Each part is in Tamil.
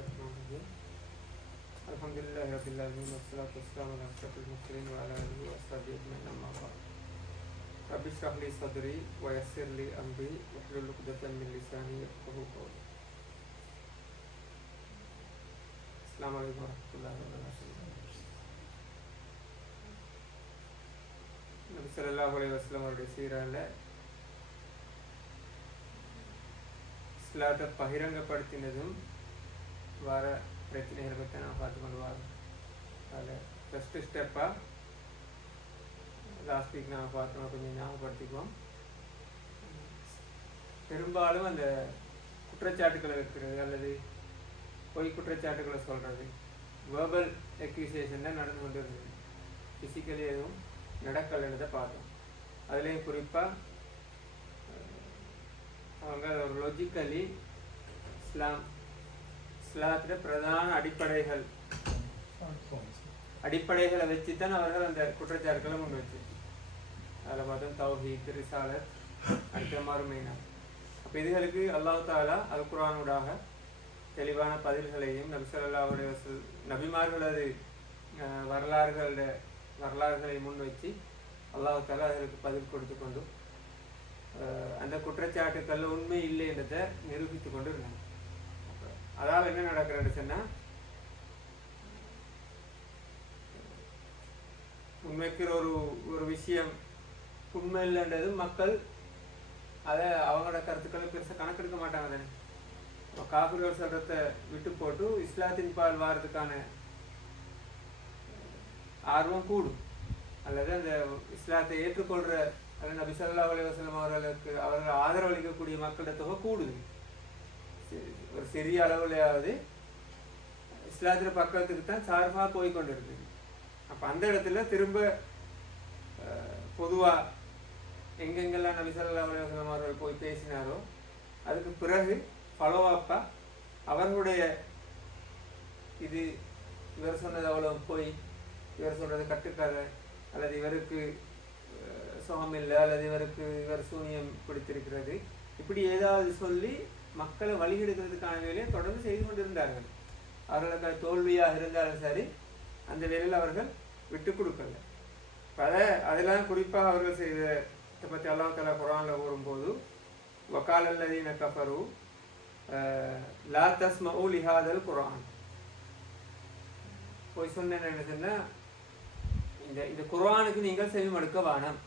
Bismillahirrahmanirrahim. Alhamdulillahi rabbil alamin wassalatu wassalamu ala asyrafil mursalin wa ala alihi wa sahbihi ajma'in amma ba'd. Rabbi shrah li sadri wa yassir li amri wahlul 'uqdatam min lisani yafqahu qawli. Assalamu alaikum warahmatullahi wabarakatuh. நபி ஸல்லல்லாஹு அலைஹி வஸல்லம் அவருடைய சீரால இஸ்லாத்தை பகிரங்கப்படுத்தினதும் வர பிரச்சனைகளை பற்றி நான் பார்த்து கொண்டு வரோம். அதில் ஃபஸ்ட்டு ஸ்டெப்பாக லாஸ்ட் வீக் நான் பார்த்தோம், கொஞ்சம் ஞாபகப்படுத்திக்குவோம். பெரும்பாலும் அந்த குற்றச்சாட்டுக்களை வைக்கிறது அல்லது பொய் குற்றச்சாட்டுக்களை சொல்கிறது வேர்பல் அக்யூசேஷனில் நடந்து கொண்டு இருந்தது. ஃபிசிக்கலி எதுவும் நடக்கலைன்றதை பார்த்தோம். அதுலேயும் குறிப்பாக அவங்க ஒரு லாஜிக்கலி இஸ்லாத்தில் பிரதான அடிப்படைகளை வச்சு தான் அவர்கள் அந்த குற்றச்சாட்டுக்களை முன் வச்சு அதில் பார்த்தோம் தௌஹீத், ரிசாலத், அடுத்த மறுமைனா. அப்போ இதுகளுக்கு அல்லாஹ் தாலா அல் குர்ஆனூடாக தெளிவான பதில்களையும் நபி ஸல்லல்லாஹு அலைஹி வஸல்லம் நபிமார்களது வரலாறுகளை முன் வச்சு அல்லாஹ் தாலா அதற்கு பதில் கொடுத்து கொண்டு அந்த குற்றச்சாட்டுக்கள் உண்மை இல்லை என்றதை நிரூபித்து கொண்டு இருந்தாங்க. அதால் என்ன நடக்கிறது சொன்னால், உண்மைக்கு ஒரு விஷயம் உண்மை இல்லைன்றது மக்கள் அதை அவங்களோட கருத்துக்களை பெருசாக கணக்கெடுக்க மாட்டாங்க தானே. காஃபிர்கள் சொல்றத விட்டு போட்டு இஸ்லாத்தின் பால் வாரதுக்கான ஆர்வம் கூடும், அல்லது அந்த இஸ்லாத்தை ஏற்றுக்கொள்கிற அல்லது நபி ஸல்லல்லாஹு அலைஹி வஸல்லம் அவர்கள் ஆதரவளிக்கக்கூடிய மக்களோட தொகை கூடுது. ஒரு சிறிய அளவுலையாவது இஸ்லாத்தின் பக்கத்துக்கு தான் சார்பாக போய்கொண்டு இருக்குது. அப்போ அந்த இடத்துல திரும்ப பொதுவாக எங்கெங்கெல்லாம் நபி ஸல்லல்லாஹு அலைஹி வஸல்லம் அவர்கள் போய் பேசினாரோ அதுக்கு பிறகு ஃபாலோவாப்பாக அவர்களுடைய இது இவர் சொன்னது அவ்வளோ போய், இவர் சொல்கிறது கட்டுக்கதை, அல்லது இவருக்கு சுகம் இல்லை, அல்லது இவர் சூனியம் பிடித்திருக்கிறது, இப்படி ஏதாவது சொல்லி மக்களை வழிகெடுக்கிறதுக்கான வேலையை தொடர்ந்து செய்து கொண்டிருந்தார்கள். அவர்களுக்கு தோல்வியாக இருந்தாலும் சரி, அந்த வேலையில் அவர்கள் விட்டு கொடுக்கல. அதெல்லாம் குறிப்பாக அவர்கள் செய்ததை பற்றி அல்லாஹ் தஆலா குர்ஆனில் கூறும்போது, வகால அல்லதீன கஃபரு லா தஸ்மஉ லிஹாதல் குர்ஆன், போய் சொன்னேன் என்ன சொன்னால், இந்த குர்ஆனுக்கு நீங்கள் செவிமடுக்க வேணாம்.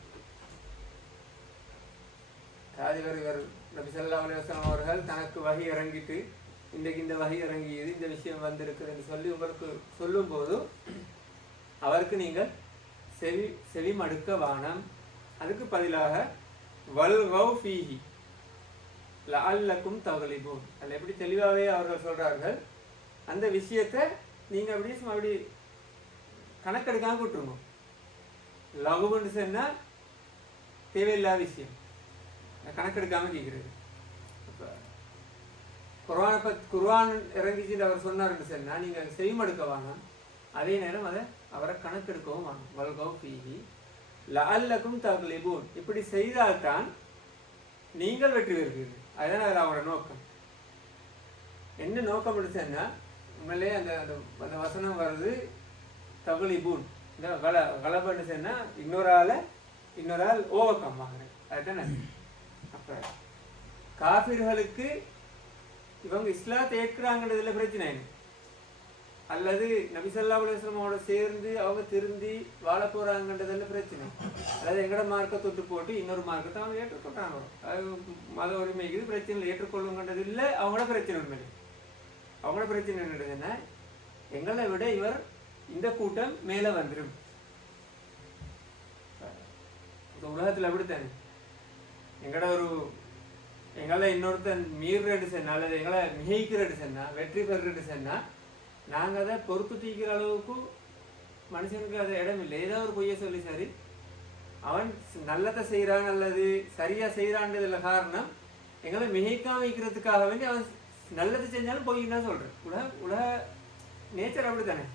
அதாவது இவர் நபி ஸல்லல்லாஹு அலைஹி வஸல்லம் அவர்கள் தனக்கு வஹி இறங்கிட்டு இன்றைக்கு இந்த வஹி இறங்கியது, இந்த விஷயம் வந்திருக்குது என்று சொல்லி உங்களுக்கு சொல்லும்போது அவருக்கு நீங்கள் செவி மடுக்க வானம். அதுக்கு பதிலாக வல்கௌ ஃபீஹி லஅல்லக்கும் தக்லிபூன், அதில் எப்படி தெளிவாகவே அவர்கள் சொல்கிறார்கள், அந்த விஷயத்தை நீங்கள் அப்படி கணக்கெடுக்காமல் விட்டுருங்க. லகுன்னு சொன்னால் தேவையில்லாத விஷயம், கணக்கெடுக்காமல் கேட்குறது. அப்போ குர்ஆன் இறங்கிச்சு அவர் சொன்னார்ன்னு சொன்னால் நீங்கள் செவிமடுக்க வாங்க, அதே நேரம் அதை அவரை கணக்கெடுக்கவும் வாங்க. வல்கௌ ஃபீஹி லஅல்லக்கும் தக்லிபூன், இப்படி செய்தால்தான் நீங்கள் வெற்றி பெறுவீர்கள். அதுதான் அது அவரோட நோக்கம். என்ன நோக்கம் சொன்னால், உண்மையிலே அந்த வசனம் வருது தக்லிபூன், இந்த கலபன்னு சொன்னால் இன்னொரு ஆள் ஓவர் கம் ஆகுறேன், அதுதானே. அப்போ காஃபிர்களுக்கு இவங்க இஸ்லாத்தை ஏற்கிறாங்கன்றதுல பிரச்சனை என்ன, அல்லது நபி ஸல்லல்லாஹு அலைஹி வஸல்லமோட சேர்ந்து அவங்க திருந்தி வாழ போகிறாங்கன்றதில் பிரச்சனை, அதாவது எங்களோட மார்க்கை தொட்டு போட்டு இன்னொரு மார்க்கத்தை அவங்க ஏற்றுக்கொண்டாங்க. அது மத உரிமைக்கு பிரச்சனை ஏற்றுக்கொள்ளுங்கன்றது இல்லை அவங்களோட பிரச்சனை. உண்மையிலே அவங்களோட பிரச்சனை என்னதுன்னா, எங்களை விட இவர் இந்த கூட்டம் மேலே வந்துடும். உலகத்தில் அப்படித்தானே, எங்களை இன்னொருத்தன் மீறுறது சொன்னா அல்லது எங்களை மிகைக்கிறது சொன்னா வெற்றி பெறுறது சொன்னா நாங்கள் அதை பொறுத்து தீக்கிற அளவுக்கு மனுஷனுக்கு அது இடம் இல்லை. ஏதாவது ஒரு பொய்யை சொல்லி சரி, அவன் நல்லதை செய்கிறான் அல்லது சரியாக செய்கிறான்றதுல காரணம் எங்களை மிகைக்காம வைக்கிறதுக்காக வேண்டி அவன் நல்லது செஞ்சாலும் பொய்ன்னு தான் சொல்கிறேன். உலக நேச்சர் அப்படி தானே,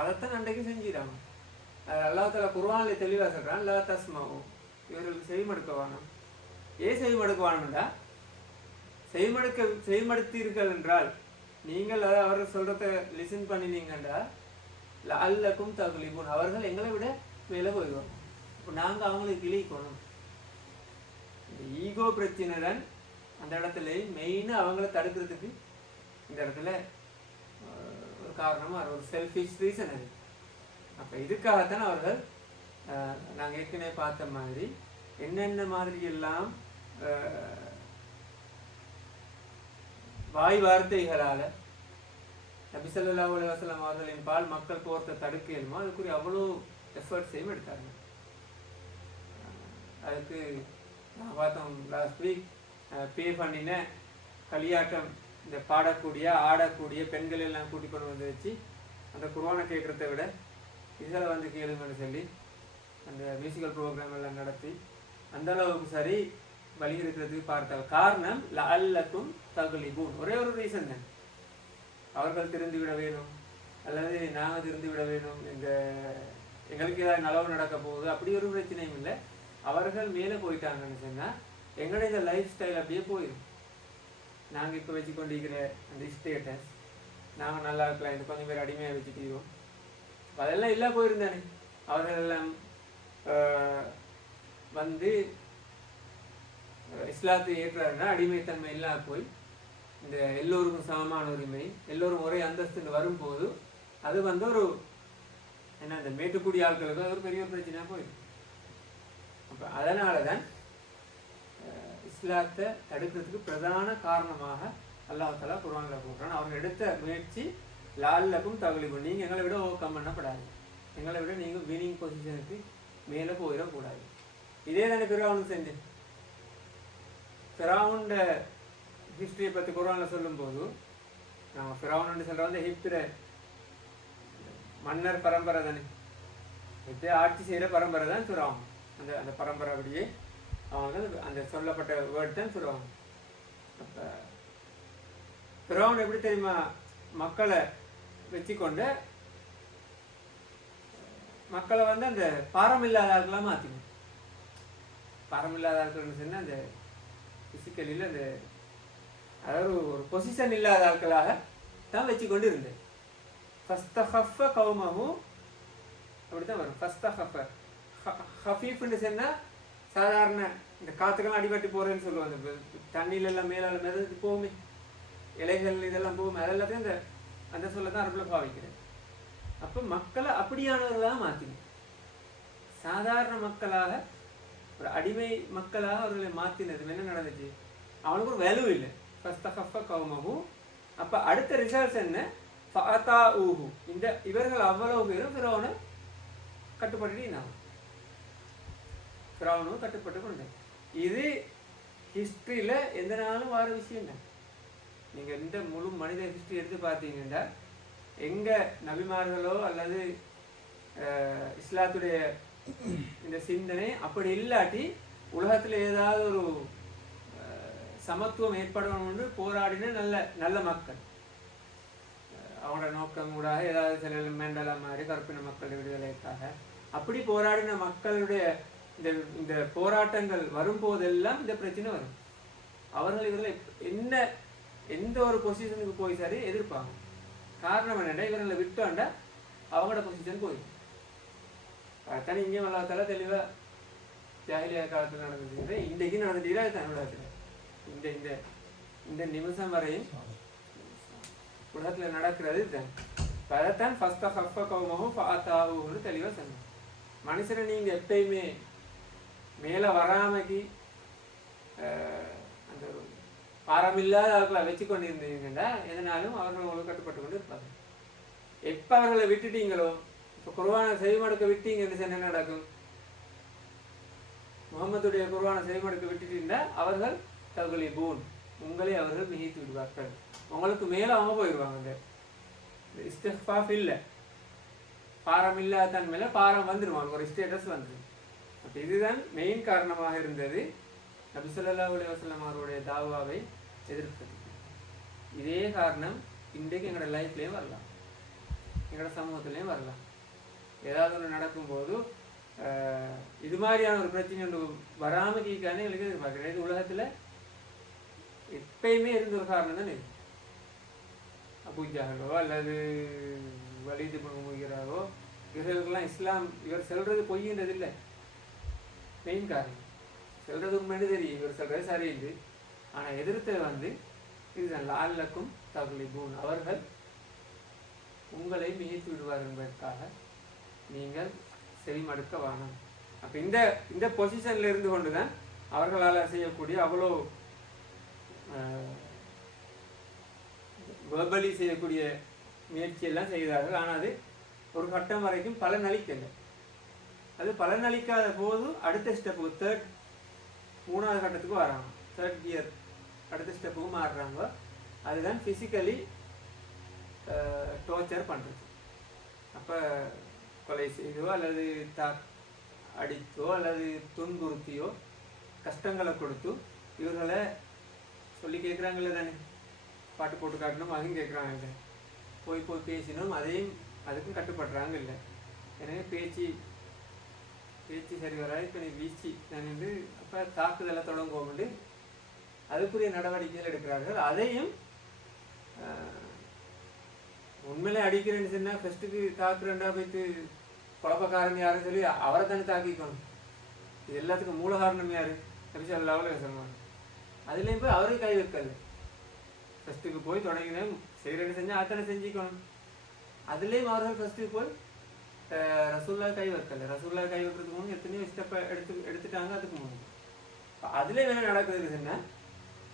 அதைத்தான் அன்றைக்கும் செஞ்சிடாங்க. அல்லாஹ் தஆலா குர்ஆனில் தெளிவாக சொல்கிறான், லா தஸ்மஉ, இவர்களுக்கு செவிமடுக்கவானம். ஏன் செவிமடுக்கவானம்டா, செவிமடுத்தீர்கள் என்றால் நீங்கள் அவர் சொல்றத லிசன் பண்ணினீங்கன்றா அல்லக்கும் தகுலிபூன், அவர்கள் எங்களை விட மேலே போயிடுவாங்க. இப்போ நாங்கள் அவங்களுக்கு கிளிக்கணும். இந்த ஈகோ பிரச்சனை தான் அந்த இடத்துல மெயினாக அவங்கள தடுக்கிறதுக்கு இந்த இடத்துல ஒரு காரணமாக ஒரு செல்ஃபிஷ் ரீசன் அது. அப்போ இதுக்காகத்தான் அவர்கள் நாங்கள் ஏற்கனவே பார்த்த மாதிரி என்னென்ன மாதிரி எல்லாம் வாய் வார்த்தைகளால் நபி ஸல்லல்லாஹு அலைஹி வஸல்லம் அவர்களின் பால் மக்கள் போர்த்த தடுக்க இயலுமோ அதுக்குரிய அவ்வளோ எஃபர்ட்ஸையும் எடுத்தாங்க. அதுக்கு நான் பார்த்தோம் லாஸ்ட் வீக் பே பண்ணின களியாட்டம் இந்த பாடக்கூடிய ஆடக்கூடிய பெண்கள் எல்லாம் கூட்டிக் கொண்டு வந்து வச்சு அந்த குர்ஆனை கேட்குறத விட இதில் வந்து கேளுங்கன்னு சொல்லி அந்த மியூசிக்கல் ப்ரோக்ராம் எல்லாம் நடத்தி அந்த அளவுக்கு சரி வழி இருக்கிறதுக்கு பார்த்தாங்க. காரணம் லஅல்லக்கும் தகுலிபூன், ஒரே ஒரு ரீசன் தான், அவர்கள் திருந்து விட வேணும் அல்லது நாங்கள் திருந்து விட வேணும், எங்களுக்கு ஏதாவது நலவு நடக்க போகுது, அப்படி ஒரு பிரச்சனையும் இல்லை. அவர்கள் மேலே போயிட்டாங்கன்னு சொன்னால் எங்களுடைய இந்த லைஃப் ஸ்டைல் அப்படியே போயிடும். நாங்கள் இப்போ வச்சு கொண்டிருக்கிற அந்த ஸ்டேட்டஸ் நாங்கள் நல்லா இருக்கலாம், இது கொஞ்சம் பேர் அடிமையாக வச்சுக்கிறோம், அதெல்லாம் இல்லை போயிருந்தானே. அவர்கள் எல்லாம் வந்து இஸ்லாத்தை ஏற்றாருன்னா அடிமைத்தன்மை இல்லாம போய் இந்த எல்லோருக்கும் சமமான உரிமை, எல்லோரும் ஒரே அந்தஸ்துன்னு வரும்போது அது வந்து ஒரு என்ன இந்த மேட்டுக்குடி ஆட்களுக்கு அது ஒரு பெரிய பிரச்சனையாக போயிடும். அப்போ அதனால தான் இஸ்லாத்தை தடுக்கிறதுக்கு பிரதான காரணமாக அல்லாஹ் தஆலா குர்ஆனில் போடுறான். அவங்க எடுத்த முயற்சி லஅல்லக்கும் தகுலிபூன், நீங்கள் எங்களை விட ஓவர்கம் பண்ணப்படாது, எங்களை விட நீங்கள் வினிங் பொசிஷனுக்கு மேலே போயிடக்கூடாது. இதே தானே ஃபிரௌன் செஞ்சேன். ஃபிரௌனோட ஹிஸ்டரியை பற்றி குர்ஆனில் சொல்லும்போது நம்ம ஃபிரௌன்னு சொல்கிற வந்து எகிப்தில் மன்னர் பரம்பரை தானே, எகிப்தை ஆட்சி செய்கிற பரம்பரை தான் ஃபிரௌன். அந்த அந்த பரம்பரை அப்படியே அவங்க அந்த சொல்லப்பட்ட வேர்ட் தான் ஃபிரௌன். அப்போ ஃபிரௌன் எப்படி தெரியுமா மக்களை வச்சுக்கொண்டு மக்களை வந்து அந்த பாரமில்லாத ஆட்களாக மாற்றிக்கணும். பாரமில்லாத ஆட்கள்னு சொன்னால் அந்த ஃபிசிக்கலில் அந்த அதாவது ஒரு பொசிஷன் இல்லாத ஆட்களாக தான் வச்சு கொண்டு இருந்தேன். ஃபஸ்தஹஃப கௌமஹு அப்படி தான் வரும். ஃபஸ்தஹஃப ஹஃபீஃப்னு சொன்னால் சாதாரண இந்த காற்றுக்கெல்லாம் அடிபட்டு போகிறேன்னு சொல்லுவாங்க. இந்த தண்ணியிலெல்லாம் மேலால் மிதந்து போகுமே, இலைகள் இதெல்லாம் போகுமே, அதெல்லாத்தையும் இந்த அந்த சொல்ல தான் அரபில் பாவிக்கிறேன். அப்போ மக்களை அப்படியானவர்களாக மாற்றினேன். சாதாரண மக்களாக ஒரு அடிமை மக்களாக அவர்களை மாற்றினது என்ன நடந்துச்சு, அவனுக்கு ஒரு வேல்யூ இல்லை. ஃபஸ்தஹஃப கௌமஹு. அப்போ அடுத்த ரிசல்ட்ஸ் என்ன, ஃபஅதாஊஹு, இந்த இவர்கள் அவ்வளவு பேரும் ஃபிரௌனை கட்டுப்பட்டு ஃபிரௌனும் கட்டுப்பட்டு கொண்டேன். இது ஹிஸ்ட்ரியில் எந்த நாளும் வார விஷயம் தான். நீங்கள் இந்த முழு மனித ஹிஸ்ட்ரி எடுத்து பார்த்தீங்கன்னா எங்கே நபிமார்களோ அல்லது இஸ்லாத்துடைய இந்த சிந்தனை அப்படி இல்லாட்டி உலகத்தில் ஏதாவது ஒரு சமத்துவம் ஏற்படணும்னு போராடின நல்ல நல்ல மக்கள், அவங்களோட நோக்கம் கூட ஏதாவது சில மேண்டலா மாதிரி கருப்பின மக்கள் விடுதலைக்காக அப்படி போராடின மக்களுடைய இந்த இந்த போராட்டங்கள் வரும்போதெல்லாம் இந்த பிரச்சனை வரும். அவர்கள் இவர்களை என்ன எந்த ஒரு பொசிஷனுக்கு போய் சரி எதிர்ப்பாங்க. காரணம் என்னென்னா இவர்களை விட்டோண்டா அவங்களோட பொசிஷன் போயிடும். தனி இங்கே அல்லாஹ் தெளிவாக ஜாஹிலியா காலத்தில் நடந்துச்சு, இன்றைக்கு நடந்துட்டீங்களா தமிழகத்தில் இந்த இந்த இந்த நிமிஷம் வரையும் உலகத்தில் நடக்கிறது தான். அதைத்தான் ஃபஸ்தஹஃப கௌமஹு ஃபஅதாஊஹுன்னு தெளிவாக சொன்னாங்க. மனுஷனை நீங்கள் எப்பயுமே மேலே வராமைக்கு அந்த பாரமில்லாத ஆட்களை வச்சு கொண்டு இருந்தீங்கன்னா எதனாலும் அவர்கள் உங்களுக்கு கட்டுப்பட்டு கொண்டு இருப்பாங்க. எப்போ அவர்களை விட்டுட்டீங்களோ, இப்போ குர்ஆனை செவிமடுக்க விட்டீங்கன்னு என்ன நடக்கும், முகமதுடைய குர்ஆனை செவிமடுக்க விட்டுட்டீங்கன்னா அவர்கள் தகுலிபூன், உங்களை அவர்கள் மிகைத்து விடுவார்கள், உங்களுக்கு மேலே அவங்க போயிடுவாங்க. இந்த இஸ்திஃபாஃப் இல்லை, பாரம் இல்லாத தன்மையில் பாரம் வந்துடுவாங்க, ஒரு ஸ்டேட்டஸ் வந்துடும். அப்போ இதுதான் மெயின் காரணமாக இருந்தது நபி ஸல்லல்லாஹு அலைஹி வஸல்லம் அவருடைய தாவாவை எதிர்ப்பது. இதே காரணம் இன்றைக்கு எங்களோட லைஃப்லேயும் வரலாம், எங்களோட சமூகத்துலேயும் வரலாம். ஏதாவது ஒன்று நடக்கும்போது இது மாதிரியான ஒரு பிரச்சனை ஒன்று வராமல் கீக்கானே எங்களுக்கு எதிர்பார்க்குறேன். இது உலகத்தில் எப்பயுமே இருந்த ஒரு காரணம் தான் இது. அபூஜஹலோ அல்லது வலீத் இப்னு முகீராவோ இவர்களுக்கெல்லாம் இஸ்லாம் இவர் சொல்றது பொய்ன்றது இல்லை. மெயின் காரணம் சொல்றது உண்மைன்னு தெரியும், இவர் சொல்றது சரியில்லை. ஆனால் எதிர்த்து இதுதான் லஅல்லக்கும் தக்லிபூன், அவர்கள் உங்களை மிகைத்து விடுவார் என்பதற்காக நீங்கள் செவிமடுக்க வேணும். அப்போ இந்த பொசிஷன்ல இருந்து கொண்டு தான் அவர்களால் செய்யக்கூடிய அவ்வளோ வெர்பலி செய்யக்கூடிய முயற்சியெல்லாம் செய்தார்கள். ஆனால் அது ஒரு கட்டம் வரைக்கும் பலனளிக்கலை. அது பலனளிக்காத போது அடுத்த ஸ்டெப்புக்கு மூணாவது கட்டத்துக்கு வராங்க, தேர்ட் கியர் அடுத்த ஸ்டெப்புக்கு மாறுறாங்க. அதுதான் ஃபிசிக்கலி டோர்ச்சர் பண்ணுறது. அப்போ கொலை செய்தோ அல்லது அடித்தோ அல்லது துன்புறுத்தியோ கஷ்டங்களை கொடுத்து இவர்களை சொல்லி கேட்குறாங்கல்ல தானே, பாட்டு போட்டு காட்டணும் அதுவும் கேட்குறாங்க, போய் பேசினோம் அதையும் அதுக்கும் கட்டுப்படுறாங்க இல்லை. எனவே பேச்சு சரி வராது. இப்போ நீ வீழ்ச்சி நான் அப்போ தாக்குதலை தொடங்குவோம்னு அதுக்குரிய நடவடிக்கைகள் எடுக்கிறார்கள். அதையும் உண்மையிலே அடிக்கிறேன்னு சொன்னால் ஃபஸ்ட்டுக்கு தாக்குறேன்டா போயிட்டு குழப்பக்காரன் யாருன்னு சொல்லி அவரை தானே தாக்கிக்கணும். இது எல்லாத்துக்கும் மூல காரணம் யார்? நபி ஸல்லல்லாஹு அலைஹி வஸல்லம். அதுலேயும் போய் அவரே கை வைக்கல. ஃபஸ்ட்டுக்கு போய் தொடங்கினேன் செய்கிறேன்னு செஞ்சால் அத்தனை செஞ்சுக்கணும். அதுலேயும் அவர்கள் ஃபஸ்ட்டுக்கு போய் ரசூல்லா கை வைக்கல. ரசூல்லா கை வைக்கிறதுக்கு முன்னாடி எத்தனையோ ஸ்டெப்பை எடுத்துட்டாங்க. அதுக்கு முன்னாடி அதுலேயே என்ன நடக்குதுன்னு சொன்னால்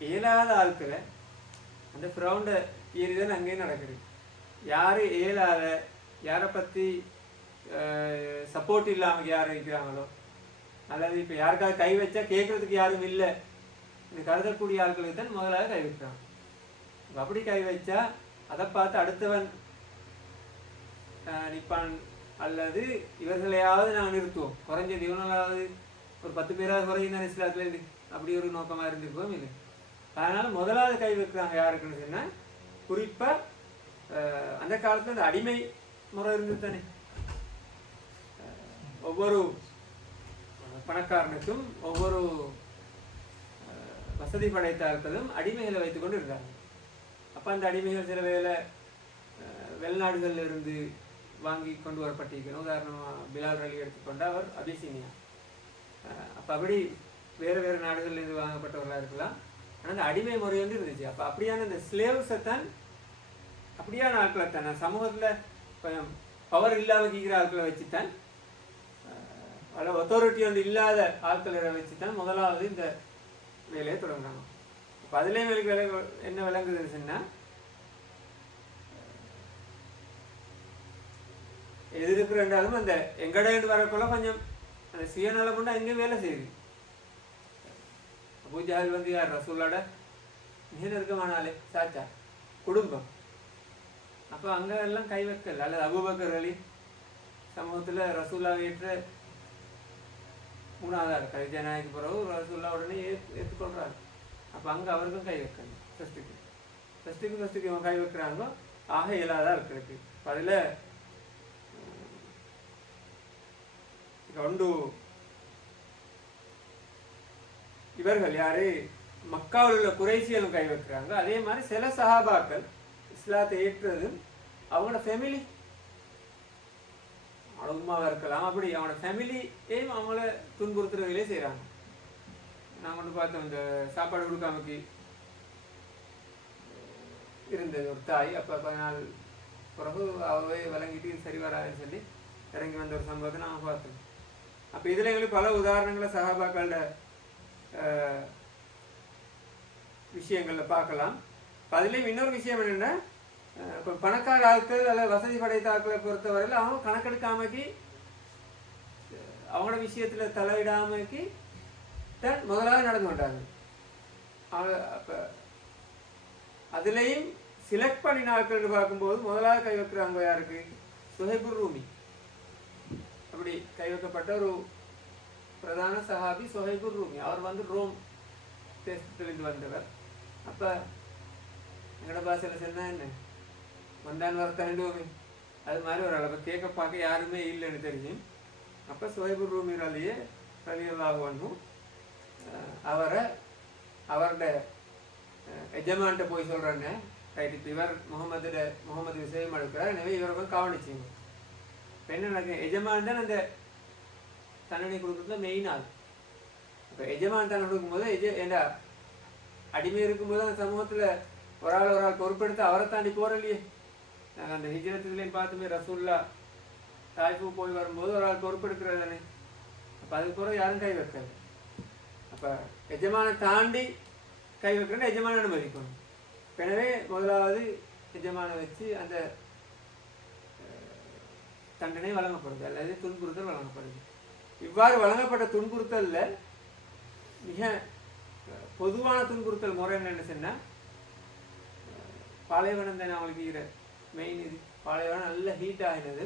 இயலாத ஆட்களை அந்த ஃப்ரௌண்டை ஏறி தான் அங்கேயும் நடக்குது. யார் இயலாத, யாரை பற்றி சப்போர்ட் இல்லாமல் யார் இருக்கிறாங்களோ அல்லது இப்போ யாருக்காவது கை வச்சா கேட்குறதுக்கு யாரும் இல்லை இந்த கருதக்கூடிய ஆட்களுக்கு தான் முதலாக கை வைக்கிறாங்க. அப்படி கை வச்சா அதை பார்த்து அடுத்தவன் நிற்பான் அல்லது இவர்களையாவது நாங்கள் நிறுத்துவோம், குறைஞ்சது இவங்களாவது ஒரு 10 பேராவது குறையும் இஸ்லாத்துலேருந்து அப்படி ஒரு நோக்கமாக இருந்திருப்போம் இல்லை. அதனால் முதலாவது கை வைக்கிறாங்க யாருக்குன்னு சொன்னால் குறிப்பாக அந்த காலத்தில் அந்த அடிமை முறை இருந்தது தானே. ஒவ்வொரு பணக்காரனுக்கும் ஒவ்வொரு வசதி படைத்தார்களும் அடிமைகளை வைத்துக்கொண்டு இருந்தாங்க. அப்போ அந்த அடிமைகள் சில வேளை வெளிநாடுகளில் இருந்து வாங்கி கொண்டு வரப்பட்டிருக்கணும். உதாரணமாக பிலால் ரலி எடுத்துக்கொண்டு அவர் அபிசீனியா. அப்போ அப்படி வேறு நாடுகளிலிருந்து வாங்கப்பட்டவர்களாக இருக்கலாம். ஆனால் அந்த அடிமை முறை இருந்துச்சு. அப்போ அப்படியான இந்த ஸ்லேவ்ஸை தான் அப்படியான ஆட்களை தான் சமூகத்தில் கொஞ்சம் பவர் இல்லாமல் கீக்கிற ஆட்களை வச்சுத்தான் அத்தாரிட்டி இல்லாத ஆட்களை வச்சுத்தான் முதலாவது இந்த வேலையை தொடங்குறாங்க. இப்போ அதுலேயும் வேலை என்ன விளங்குதுன்னு சொன்னால் எது இருக்கு ரெண்டாலும் அந்த எங்கடையிட்டு வரக்குள்ள கொஞ்சம் அந்த சுயநலமுண்டா எங்கேயும் வேலை செய்யுது. அபூஜஹல் யார்? ரசூலோட மிக நெருக்கமானாலே சாச்சா குடும்பம். அப்போ அங்கே எல்லாம் கை வைக்கல. அல்லது அபூபக்கர் அலி சமூகத்தில் ரசூல்லாவை ஏற்ற மூணாவது ஆள் கவிதை நாயக்கு பிறகு ரசூல்லா உடனே ஏற்றுக்கொள்கிறாரு. அப்போ அங்கே அவருக்கும் கை வைக்கணும். ஃபஸ்ட்டுக்கு இவங்க கை வைக்கிறாங்களோ ஆக இயலாத ஆட்களுக்கு. அதில் ரெண்டு இவர்கள் யாரு மக்காவில் உள்ள குறைசியலும் கை வைக்கிறாங்க. அதே மாதிரி சில சஹாபாக்கள் இஸ்லாத்தை ஏற்றுறதும் அவங்களோட ஃபேமிலி அவனோட உமாவாக இருக்கலாம், அப்படி அவனோட ஃபேமிலியையும் அவங்கள துன்புறுத்துறதுலேயே செய்கிறாங்க. நான் கொண்டு பார்த்தோம் இந்த சாப்பாடு கொடுக்காமக்கு இருந்தது ஒரு தாய். அப்போ 10 நாள் பிறகு அவை விளங்கிட்டு சரி வராதுன்னு சொல்லி இறங்கி வந்த ஒரு சம்பவத்தை நாங்கள் பார்த்தோம். அப்போ இதில் எங்களுக்கு பல உதாரணங்களை சஹாபாக்களோட விஷயங்களில் பார்க்கலாம். அதுலேயும் இன்னொரு விஷயம் என்னென்னா, இப்போ பணக்கார ஆட்கள் அல்லது வசதி படைத்த ஆட்களை பொறுத்தவரையில் அவங்க கணக்கெடுக்காமக்கி அவங்களோட விஷயத்தில் தலையிடாமக்கி தான் முதலாவது நடந்து கொண்டாங்க. அப்போ அதுலேயும் சிலக்ட் பண்ணின ஆட்கள் பார்க்கும்போது முதலாவது கை வைக்கிறாங்க யாருக்கு? சுஹைபுர் ரூமி. அப்படி கை வைக்கப்பட்ட ஒரு பிரதான சஹாபி சுஹைபுர் ரூமி. அவர் ரோம் தேசத்திலிருந்து வந்தவர். அப்போ எங்களோட பாஷையில் சொன்னால் என்ன வந்தான் வர தண்டுவோமே அது மாதிரி ஒரு அளவு கேட்க பார்க்க யாருமே இல்லைன்னு தெரியும். அப்போ சுஹைபுர் ரூமி ரலியல்லாஹு அன்ஹு அவரோட எஜமான்ட்ட போய் சொல்கிறாங்க, ரைட். இப்போ இவர் முகமது விஷயம் எடுக்கிறார், எனவே இவரை போய் கவனிச்சிங்க. இப்போ என்ன நடக்குது, எஜமான் தான் அந்த தண்டனை கொடுக்குறதுல மெயின் ஆள். இப்போ எஜமான் தண்டனை கொடுக்கும்போது ஏண்டா அடிமை இருக்கும்போது அந்த சமூகத்தில் ஒரு ஆள் பொறுப்பெடுத்து அவரை தாண்டி போகிறலையே. நாங்கள் அந்த ஹிஜ்ரத்துலேயும் பார்த்துமே ரசூல்லா தாய்ப்பு போய் வரும்போது ஒரு ஆள் பொறுப்பெடுக்கிறது தானே. அப்போ அதுக்கு பிறகு யாரும் கை வைக்காது. அப்போ எஜமானை தாண்டி கை வைக்கிறேன்னா எஜமான அனுமதிக்கணும். எனவே முதலாவது எஜமானை வச்சு அந்த தண்டனை வழங்கப்படுது அல்லது துன்புறுத்தல் வழங்கப்படுது. இவ்வாறு வழங்கப்பட்ட துன்புறுத்தலில் மிக பொதுவான துன்புறுத்தல் முறை என்னென்னு சொன்னால், பாலைவனம் தானே அவங்களுக்கு இருக்கிற மெயின் இது. பாலைவனம் நல்ல ஹீட் ஆகினது,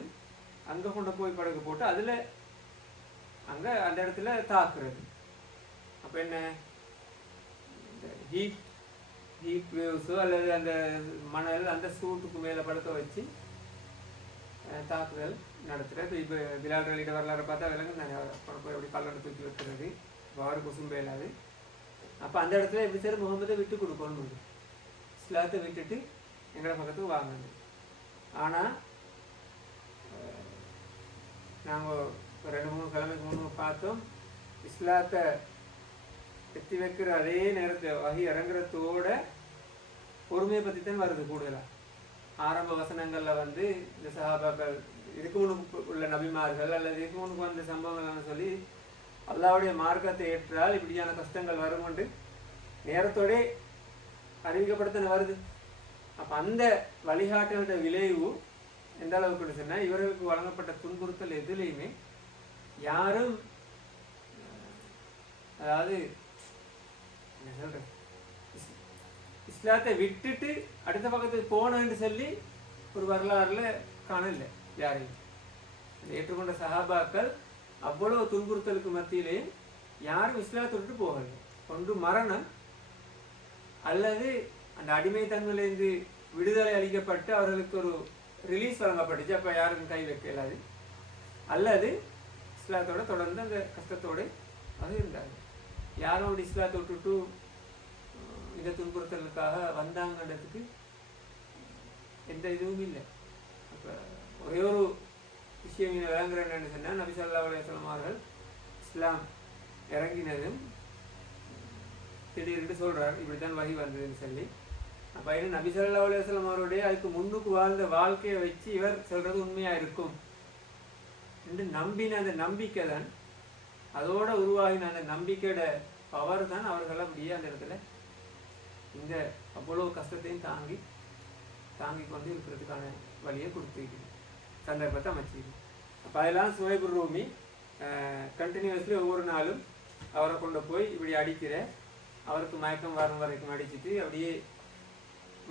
அங்கே கொண்டு போய் படகு போட்டு அதில் அங்கே அந்த இடத்துல தாக்குறது. அப்போ என்ன, இந்த ஹீட் வேவ்ஸோ அல்லது அந்த மணல் அந்த சூட்டுக்கு மேலே படுக்க வச்சு தாக்குதல் நடத்துகிறது. இப்போ பிலால் ரலியோட வரலாறு பார்த்தா விலங்கு தானே, கொண்டு போய் அப்படி கல்லணை தூக்கி வைக்கிறது, வாரு குசும்பு இல்லாது. அப்போ அந்த இடத்துல எப்படி சார் முகமதை விட்டு கொடுக்கணும், இஸ்லாத்தை விட்டுட்டு எங்களோட பக்கத்துக்கு வாங்கினது. ஆனால் நாங்கள் 2-3 கிழமைக்கு முன்னே பார்த்தோம், இஸ்லாத்தை எத்தி வைக்கிற அதே நேரத்தில் வகி இறங்குறதோட பொறுமையை பற்றி தான் வருது கூடுதலாக. ஆரம்ப வசனங்களில் வந்து இந்த சஹாபாக்கள் இதுக்கு முன்னுக்கு உள்ள நபிமார்கள் அல்லது இதுக்கு முன்னுக்கு வந்த சம்பவங்கள்னு சொல்லி அல்லாவுடைய மார்க்கத்தை ஏற்றால் இப்படியான கஷ்டங்கள் வரும் கொண்டு நேரத்தோட அறிவிக்கப்படுத்தன வருது. அப்போ அந்த வழிகாட்டுகின்ற விளைவு எந்த அளவுக்கு சொன்னால், இவர்களுக்கு வழங்கப்பட்ட துன்புறுத்தல் எதுலேயுமே யாரும் அதாவது என்ன சொல்ற இஸ்லாத்தை விட்டுட்டு அடுத்த பக்கத்துக்கு போனேன்னு சொல்லி ஒரு வரலாறுல காணல யாரையும். ஏற்றுக்கொண்ட சஹாபாக்கள் அவ்வளவு துன்புறுத்தலுக்கு மத்தியிலேயும் யாரும் இஸ்லாத்தை விட்டு போகலை. ஒன்று மரணம் அல்லது அந்த அடிமைத்தன்மையிலேருந்து விடுதலை அளிக்கப்பட்டு அவர்களுக்கு ஒரு ரிலீஸ் வழங்கப்பட்டுச்சு, அப்போ யாருக்கும் கை வைக்கலாது, அல்லது இஸ்லாத்தோட தொடர்ந்து அந்த கஷ்டத்தோடு அது இருந்தாங்க. யாரோட இஸ்லாத்தை விட்டுட்டு இந்த துன்புறுத்தலுக்காக வந்தாங்கன்றதுக்கு எந்த இதுவும் இல்லை. அப்போ ஒரே ஒரு விஷயம் விளங்குறேன்னு சொன்னால், நபி ஸல்லல்லாஹு அலைஹி வஸல்லம் அவர்கள் இஸ்லாம் இறங்கினதும் திடீர்னு சொல்கிறார் இப்படித்தான் வகி வந்ததுன்னு சொல்லி. அப்போ என்ன நபி ஸல்லல்லாஹு அலைஹி வஸல்லம் அவருடைய அதுக்கு முன்னுக்கு வாழ்ந்த வாழ்க்கையை வச்சு இவர் சொல்கிறது உண்மையாக இருக்கும் என்று நம்பின அந்த நம்பிக்கை தான், அதோட உருவாகின அந்த நம்பிக்கையோட பவர் தான் அவர்கள் அப்படியே அந்த இடத்துல இந்த அவ்வளோ கஷ்டத்தையும் தாங்கி கொண்டு இருக்கிறதுக்கான வழியை கொடுத்துருக்கு, சந்தர்ப்பத்தை அமைச்சிருக்கு. அப்போ அதெல்லாம் சுஹைபுர் ரூமி கண்டினியூஸ்லி ஒவ்வொரு நாளும் அவரை கொண்டு போய் இப்படி அடிக்கிற, அவருக்கு மயக்கம் வரும் வரைக்கும் அடிச்சுட்டு அப்படியே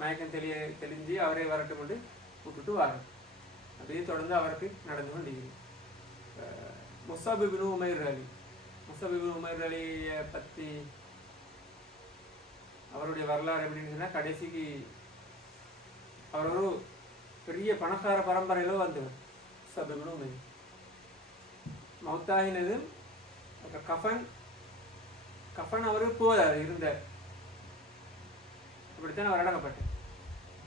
மயக்கம் தெளிஞ்சு அவரே வரட்டும் கொண்டு விட்டுட்டு வரோம். அப்படியே தொடர்ந்து அவருக்கு நடந்து கொண்டிருக்கிறது. முஸாப் இப்னு உமைர் அலியை பற்றி அவருடைய வரலாறு எப்படின்னு சொன்னால், கடைசிக்கு அவர் ஒரு பெரிய பணக்கார பரம்பரையில் வந்தவர். முஸாப் இப்னு உமைர் மௌத்தாகினதும் கஃபன் அவருக்கு போதாது இருந்தார், அப்படித்தான் அவர் அடக்கப்பட்டார்.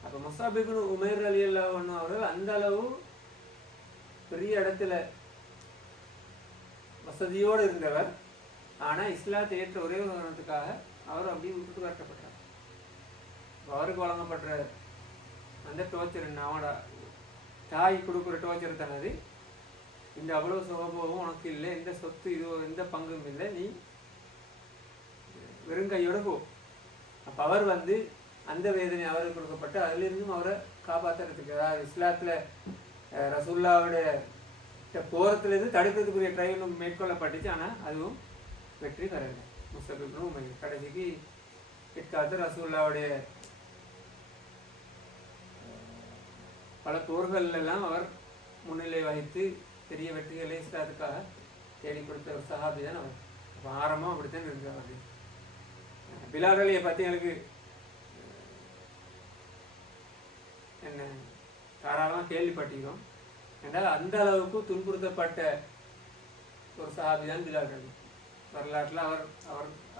அப்போ முஸாப் இப்னு உமைர் ரலியல்லாஹு அன்ஹு அவர்கள் அந்த அளவு பெரிய இடத்துல வசதியோடு இருந்தவர். ஆனால் இஸ்லாத்தை ஏற்ற ஒரே ஒரு காரணத்துக்காக அவர் அப்படியே விட்டுட்டு வரப்பட்டார். அவருக்கு வழங்கப்படுற அந்த டோர்ச்சர் என்ன, அவனோட தாய் கொடுக்குற டோர்ச்சர் தானது. இந்த அவ்வளோ சுகபோகம் உனக்கு இல்லை, எந்த சொத்து இதோ எந்த பங்கும் இல்லை, நீ வெறுங்கையோட போ. அப்போ அவர் வந்து அந்த வேதனை அவருக்கு கொடுக்கப்பட்டு அதிலிருந்தும் அவரை காப்பாற்றுறதுக்கு, அதாவது இஸ்லாத்தில் ரசூல்லாவுடைய போகிறதுலேருந்து தடுக்கிறதுக்குரிய ட்ரைனும் மேற்கொள்ளப்பட்டுச்சு. ஆனால் அதுவும் வெற்றி பெறலை. முஸாப் இப்னு உமைர் கடைசிக்கு பிற்காலத்தில் ரசூல்லாவுடைய பல போர்களெல்லாம் அவர் முன்னிலை வகித்து பெரிய வெற்றிகளை இஸ்லாத்துக்காக தேடி கொடுத்த ஒரு சஹாபி தான் அவர். அப்போ ஆரம்பம் அப்படித்தான் இருக்கிறார். பிலால் அலியை பற்றி எனக்கு என்ன தாராளமாக கேள்விப்பட்டிருக்கோம். என்றால் அந்த அளவுக்கு துன்புறுத்தப்பட்ட ஒரு சஹாபி தான் பிலால் அலி. வரலாற்றில்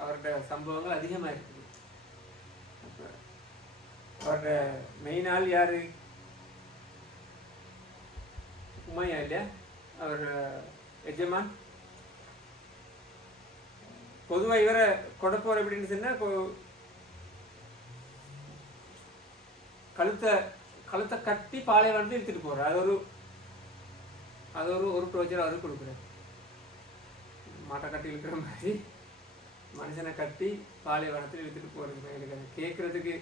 அவருடைய சம்பவங்கள் அதிகமாக இருக்குது. அவரோட மெயின் ஆள் யார்? உமையா இல்லையா? அவர் எஜமான். பொதுவாக இவரை கொடுப்பவர் எப்படின்னு சொன்னால் கழுத்தை கட்டி பாலைவனத்தை இழுத்துட்டு போகிறார். அது ஒரு ப்ரோஜர் அவருக்கு கொடுக்குறாரு. மாட்டை கட்டி இழுக்கிற மாதிரி மனுஷனை கட்டி பாலைவனத்தில் இழுத்துட்டு போகிறது. எனக்கு கேட்கறதுக்கு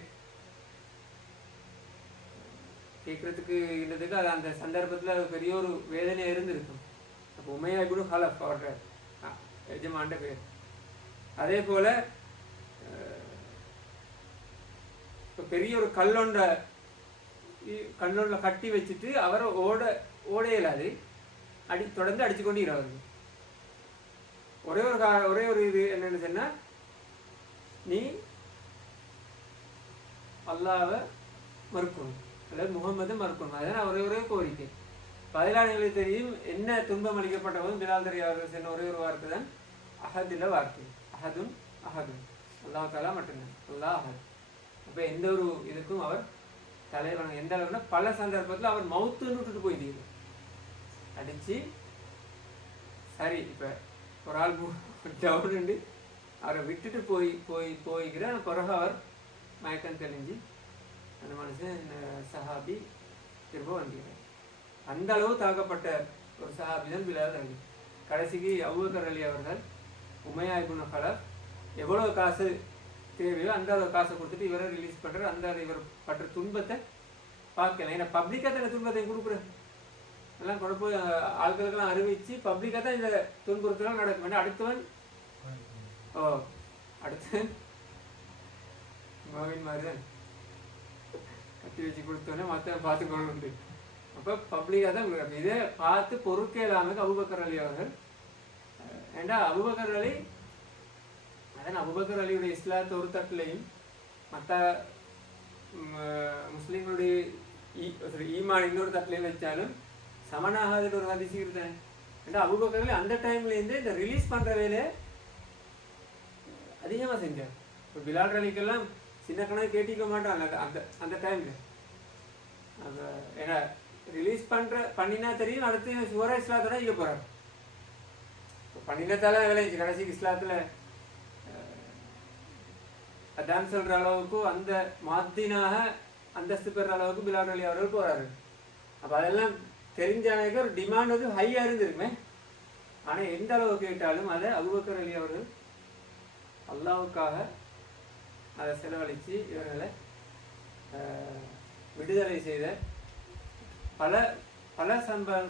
இல்லதுக்கு அது அந்த சந்தர்ப்பத்தில் அது பெரிய ஒரு வேதனையாக இருந்திருக்கும். அப்போ உமையா கூட ஹலப் அவரோட எஜமான்ட பேர். அதே போல இப்போ பெரிய ஒரு கல்லொண்ட கட்டி வச்சுட்டு அவரை ஓட இயலாது, தொடர்ந்து அடிச்சு கொண்டு இருவாரு. ஒரே ஒரு இது என்னன்னு சொன்னா, நீ அல்லாஹ்வை மறுக்கணும் அல்லது முகம்மதை மறுக்கணும். அதுதான் ஒரே கோரிக்கை. பதிலாளிகளுக்கு தெரியும் என்ன துன்பம் அளிக்கப்பட்ட போதும் பிலால் தெரியாதவர்கள் சொன்ன ஒரே ஒரு வார்த்தை தான் அஹதுல வார்த்தை. அஹதும் அஹதும், அல்லாஹ் தாலா மட்டும்தான், அல்லாஹ் அஹத். அப்போ எந்த ஒரு இதுக்கும் அவர் தலைவன். எந்த அளவுனா பல சந்தர்ப்பத்தில் அவர் மவுத்துன்னு விட்டுட்டு போயிட்டீங்க அடிச்சு. சரி, இப்போ ஒரு ஆள் டவுனுண்டு அவரை விட்டுட்டு போய்கிற பிறகு அவர் மயக்கம் தெளிஞ்சு அந்த மனுஷன் சஹாபி திரும்ப வந்திருக்கார். அந்த அளவு தாக்கப்பட்ட ஒரு சஹாபி தான் பிலால் அலி. கடைசிக்கு அபூபக்கர் அலி அவர்கள் உமையா இப்னு ஹலப் எவ்வளோ காசு தேவையோ அந்த அளவு காசை கொடுத்துட்டு இவரை ரிலீஸ் பண்ணுற. அந்த இவர் பற்ற துன்பத்தை பார்க்கல. ஏன்னா பப்ளிக்காக தான் துன்பத்தை கொடுக்குறேன் எல்லாம் கொண்டு போய் ஆட்களுக்கெல்லாம் அறிவிச்சு பப்ளிக்காக தான் இந்த துன்புறுத்தலாம் நடக்க வேண்டாம். அடுத்தவன் கோவின் மாதிரி தான் கட்டி வச்சு கொடுத்தோன்னே மற்றவன் பார்த்துக்கொண்டு உண்டு. அப்போ பப்ளிக்காக தான் கொடுக்குறாங்க. இதை பார்த்து பொறுக்க இல்லாமல் அபூபக்கர் அலி அவர்கள், ஏண்டா அபூபக்கர் அலி அதான் அபூபக்கர் அலியுடைய இஸ்லாத்தை ஒரு தட்டிலையும் மற்ற முஸ்லீம்களுடைய ஈமான் இன்னொரு தட்டிலையும் வச்சாலும் சமனாகாத ஒரு ஹதீஸ் இருந்தேன். ஏன்னா அபூபக்கர் அலி அந்த டைம்லேருந்து இந்த ரிலீஸ் பண்ணுற வேலையை அதிகமாக செஞ்சார். இப்போ பிலால் அலிக்கெல்லாம் சின்ன கணக்கு கேட்டிக்க மாட்டாங்க அந்த டைமில். அந்த ஏன்னா ரிலீஸ் பண்ணினா தெரியும் அடுத்து சுவர இஸ்லாத்தோட இங்கே போகிறார். இப்போ பண்ணினத்தால விளைஞ்சி கடைசிக்கு இஸ்லாத்தில் அதான் சொல்கிற அளவுக்கு அந்த மாதினாக அந்தஸ்து பெறுற அளவுக்கு பிலால் அலி அவர்கள் போகிறாரு. அப்போ அதெல்லாம் தெரிஞ்சானதுக்கு ஒரு டிமாண்ட் வந்து ஹையாக இருந்திருக்குமே. ஆனால் எந்த அளவு கேட்டாலும் அதை அபூபக்கர் அலி அவர்கள் அல்லாவுக்காக அதை செலவழித்து இவர்களை விடுதலை செய்த பல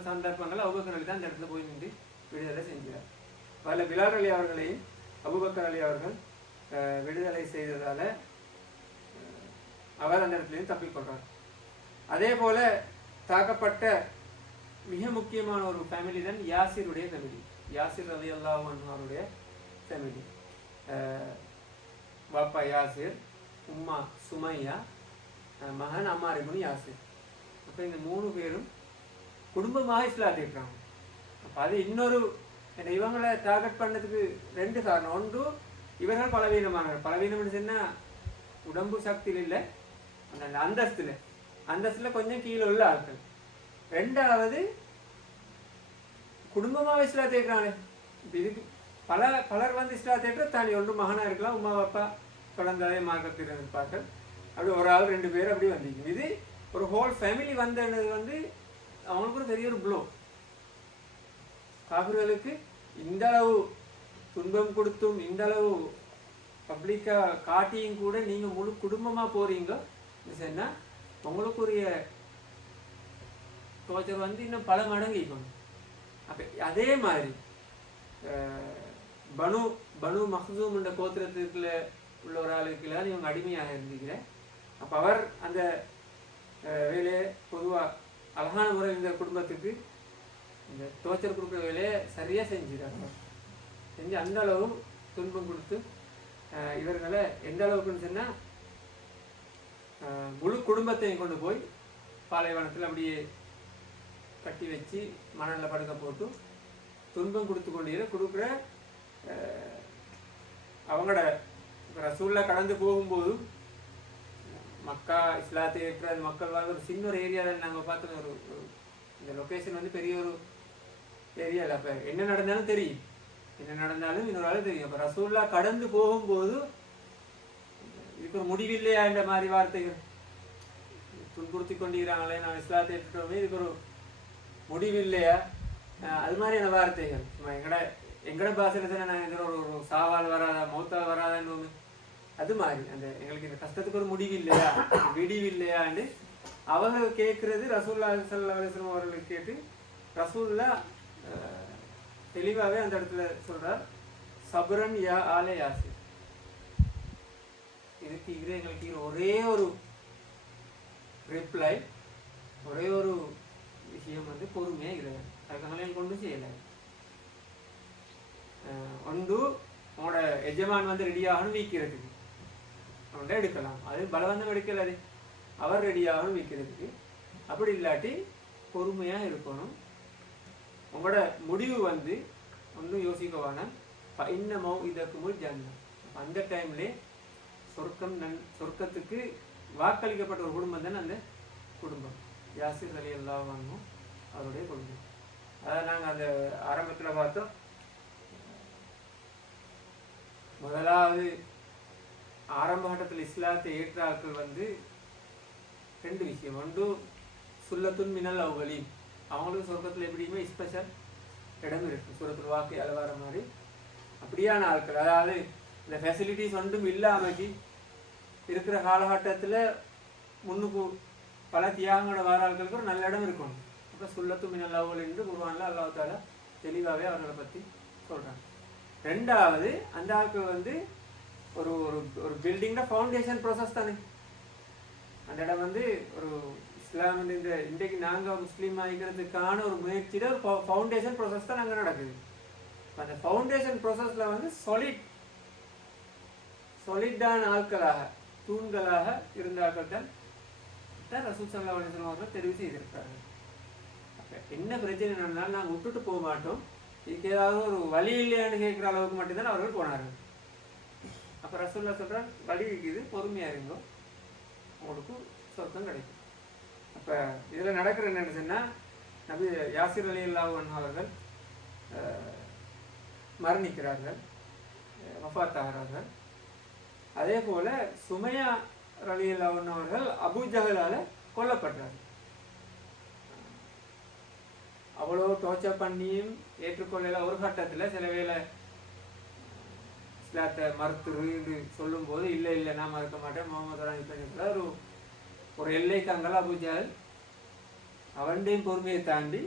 சந்தர்ப்பங்கள் அபூபக்கர் அலி தான் அந்த இடத்துல போய் நின்று விடுதலை செஞ்சார். பல பிலால் அலி அவர்களையும் அபூபக்கர் அலி அவர்கள் விடுதலை செய்ததால் அவர் அந்த இடத்துலையும் தப்பிக்கொள்றார். அதே போல தாக்கப்பட்ட மிக முக்கியமான ஒரு ஃபேமிலி தான் யாசிருடைய ஃபேமிலி. யாசிர் ரலியல்லாஹு அன்ஹு அவருடைய ஃபேமிலி. பாப்பா யாசிர், உம்மா சுமையா, மகன் அம்மார் இப்னு யாசிர். அப்போ இந்த 3 பேரும் குடும்பமாக இஸ்லாத்தை இருக்கிறாங்க. அப்போ அது இன்னொரு இவங்களை டார்கெட் பண்ணதுக்கு 2 காரணம். ஒன்று, இவர்கள் பலவீனமானவர். பலவீனம்னு சொன்னால் உடம்பு சக்தியில் இல்லை, அந்த அந்தஸ்தில் கொஞ்சம் கீழே உள்ள ஆட்கள். 2வது குடும்பமாக இஸ்லாத்தை இருக்கிறாங்க. இப்போ இதுக்கு பலர் வந்து இஸ்லாத்தை ஏற்ற தாண்டி ஒன்று மகனாக இருக்கலாம், உமா அப்பா தொடர்ந்து அதே மார்க்கத்தில் இருப்பார்கள். அப்படி ஒரு ஆள் 2 பேர் அப்படி வந்திருக்கும். இது ஒரு ஹோல் ஃபேமிலி வந்தது வந்து அவங்களுக்கு ஒரு பெரிய ஒரு ப்ளோ. காபிர்களுக்கு இந்த அளவு துன்பம் கொடுத்தும் இந்த அளவு பப்ளிக்காக காட்டியும் கூட நீங்கள் முழு குடும்பமாக போகிறீங்க சொன்னால் உங்களுக்குரிய டோர்ச்சர் வந்து இன்னும் பல மடங்கு இருக்கணும். அப்போ அதே மாதிரி பனு மஹ்சூம் என்ற கோத்திரத்துக்குள்ள உள்ள ஒரு ஆளுக்குலாம் இவங்க அடிமையாக இருந்தீங்க. அப்போ அவர் அந்த வேலையை பொதுவாக அழகான முறையில் இந்த குடும்பத்துக்கு இந்த டோர்ச்சர் கொடுக்குற வேலையை சரியாக செஞ்சுட்டாங்க. செஞ்சு அந்த அளவு துன்பம் கொடுத்து இவர்களை எந்த அளவுக்குன்னு சொன்னால் முழு குடும்பத்தையும் கொண்டு போய் பாலைவனத்தில் அப்படியே கட்டி வச்சு மணலில் படுக்க போட்டு துன்பம் கொடுக்குற அவங்களோட ரசூலில் கடந்து போகும்போது மக்கா இஸ்லாத்தை ஏற்ற மக்கள் வாழ் ஒரு சின்ன ஒரு ஏரியாவில் நாங்கள் பார்த்தோம். இந்த லொக்கேஷன் வந்து பெரிய ஒரு ஏரியா இல்லை. அப்போ என்ன நடந்தாலும் தெரியும், என்ன நடந்தாலும் இன்னொரு ஆள் தெரியும். அப்போ ரசூல்லா கடந்து போகும்போது இதுக்கு ஒரு முடிவில்லையா என்ற மாதிரி வார்த்தைகள் துன்புறுத்தி கொண்டிருக்கிறாங்களே, நான் இஸ்லாத்தை ஏற்றுட்டோமே, இதுக்கு ஒரு முடிவில்லையா, அது மாதிரியான வார்த்தைகள். எங்கட பாசையில் தானே நாங்கள் இதில் ஒரு சாவால் வராதா மௌத்தால் வராதான்னு ஒன்று, அது மாதிரி அந்த எங்களுக்கு இந்த கஷ்டத்துக்கு ஒரு முடிவு இல்லையா, விடிவு இல்லையான்னு அவர்கள் கேட்கறது ரசூல்லா ஸல்லல்லாஹு அலைஹி வஸல்லம் அவர்களுக்கு கேட்டு ரசூல்லா தெளிவாகவே அந்த இடத்துல சொல்றார், சபரன் யா ஆலே யாசிர். இதுக்கு எங்களுக்கு ஒரே ஒரு ரிப்ளை, ஒரே ஒரு விஷயம் வந்து பொறுமையாக இருக்கிறார். அதுக்கு கொண்டு செய்யலை. ஒன்று உங்களோட எஜமான் வந்து ரெடியாகணும் வீக்கிறதுக்கு அவன்கிட்ட எடுக்கலாம், அது பலவந்தம் எடுக்கலாது, அவர் ரெடியாகணும் வீக்கிறதுக்கு. அப்படி இல்லாட்டி பொறுமையாக இருக்கணும். உங்களோட முடிவு வந்து ஒன்றும் யோசிக்கவான இன்னமோ இதற்கு ஜன்னம். அந்த டைம்லே சொர்க்கத்துக்கு வாக்களிக்கப்பட்ட ஒரு குடும்பம் தானே அந்த குடும்பம். யாசிர் ரலியல்லாஹு அன்ஹு அவருடைய குடும்பம். அதை நாங்கள் அந்த ஆரம்பத்தில் பார்த்தோம். முதலாவது ஆரம்ப கட்டத்தில் இஸ்லாத்தை ஏற்ற ஆட்கள் வந்து ரெண்டு விஷயம். ஒன்று சுல்லத்துன் மினல் அவ்வலீன், அவங்களுக்கு சொர்க்கத்தில் எப்படியுமே ஸ்பெஷல் இடம் இருக்கு. சூரத்துல் வாக்கியால வர மாதிரி அப்படியான ஆட்கள், அதாவது இந்த ஃபெசிலிட்டிஸ் ஒன்றும் இல்லாமக்கி இருக்கிற காலகட்டத்தில் முன்னுக்கு பல தியாகங்களோட வர ஆட்களுக்கு ஒரு நல்ல இடம் இருக்கணும். அப்போ சுல்லத்து மினல் அவ்வல் என்று குர்ஆன்ல அல்லாஹ் தஆலா தெளிவாகவே அவர்களை பற்றி சொல்கிறாங்க. ரெண்டாவது அந்த ஆட்கள் வந்து ஒரு ஒரு பில்டிங்கோட ஃபவுண்டேஷன் ப்ராசஸ் தானே. அந்த இடம் வந்து ஒரு இஸ்லாம் இந்த இன்றைக்கு நாங்கள் முஸ்லீம் ஆகிக்கிறதுக்கான ஒரு முயற்சியில் ஒரு ஃபவுண்டேஷன் ப்ராசஸ் தான் அங்கே நடக்குது. அந்த ஃபவுண்டேஷன் ப்ராசஸில் வந்து சொலிட்டான ஆட்களாக தூண்களாக இருந்த ஆட்கள் தான் ரசூல் ஸல்லல்லாஹு அலைஹி வஸல்லம் அவர்கள் தெரிவு செய்திருக்காங்க. அப்போ என்ன பிரச்சனை நடந்தாலும் நாங்கள் விட்டுட்டு போக மாட்டோம், இதுக்கு ஏதாவது ஒரு வழி இல்லையான்னு கேட்குற அளவுக்கு மட்டும்தான் அவர்கள் போனார்கள். அப்போ ரசூல்லா சொல்கிறார், வழி இருக்குது, பொறுமையாக இருங்கோ, உங்களுக்கு சொர்க்கம் கிடைக்கும். அப்போ இதில் நடக்கிற என்னன்னு சொன்னால், நபி யாசிர் ரலியல்லாஹு அன்ஹு அவர்கள் மரணிக்கிறார்கள், வஃபாத் ஆகிறார்கள். அதே போல் சுமையா ரலியல்லாஹு அன்ஹு அவர்கள் அபூ ஜஹலால் கொல்லப்படுறார். அவ்வளோ டோர்ச்சர் பண்ணியும் ஏற்றுக்கொள்ளல. ஒரு கட்டத்தில் சில வேளை இஸ்லாத்தை மறுத்துருன்னு சொல்லும்போது இல்லை நான் மறுக்க மாட்டேன், முகமது ராணி ஒரு எல்லைக்கு அங்கெல்லாம் அபூ ஜஹல் அவன்டையும் பொறுமையை தாண்டி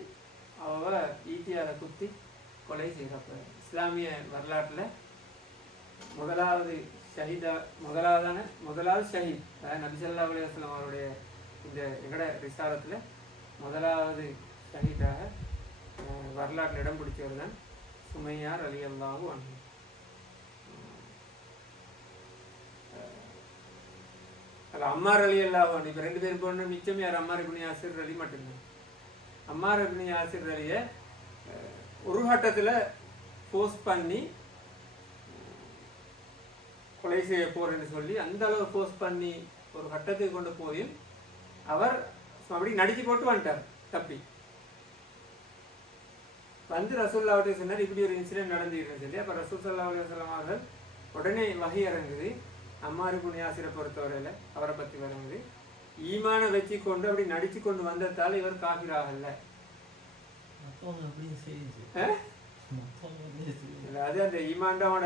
அவ ஈட்டியால குத்தி கொலை செய்கிறப்ப இஸ்லாமிய வரலாற்றில் முதலாவது ஷஹீத் நபி ஸல்லல்லாஹு அலைஹி வஸல்லம் அவருடைய இந்த எங்கட ரிசாலத்தில் முதலாவது ஷஹீதாக வரலாற்றில் இடம் பிடிச்சவர் தான் சுமையா ரலியல்லாஹு அன்ஹு. அம்மார் ரலியல்லாஹு அன்ஹு. இப்போ ரெண்டு பேர் போன மிச்சம் யார்? அம்மார் இப்னு யாசிர் ரலி மட்டும்தான். அம்மார் இப்னு யாசிர் ரலியை ஒரு கட்டத்தில் ஃபோர்ஸ் பண்ணி கொலை செய்ய போறேன்னு சொல்லி அந்த அளவு ஃபோர்ஸ் பண்ணி ஒரு கட்டத்துக்கு கொண்டு போய் அவர் அப்படி நடிச்சு போட்டு வந்துட்டார் தப்பி வந்து ரசூலுல்லாஹ்விட்ட சொன்னார், இப்படி ஒரு இன்சிடென்ட் நடந்துன்னு சொல்லி. அப்போ ரசூல் ஸல்லல்லாஹு அலைஹி வஸல்லம் அவர்கள் உடனே வஹி இறங்குது. அம்மார் இப்னு யாசிரை பொறுத்தவரையில் அவரை பற்றி வரும்போது ஈமானை வச்சு கொண்டு அப்படி நடிச்சு கொண்டு வந்ததால் இவர் காஃபிர் ஆகல. அது அந்த ஈமான்டாவோட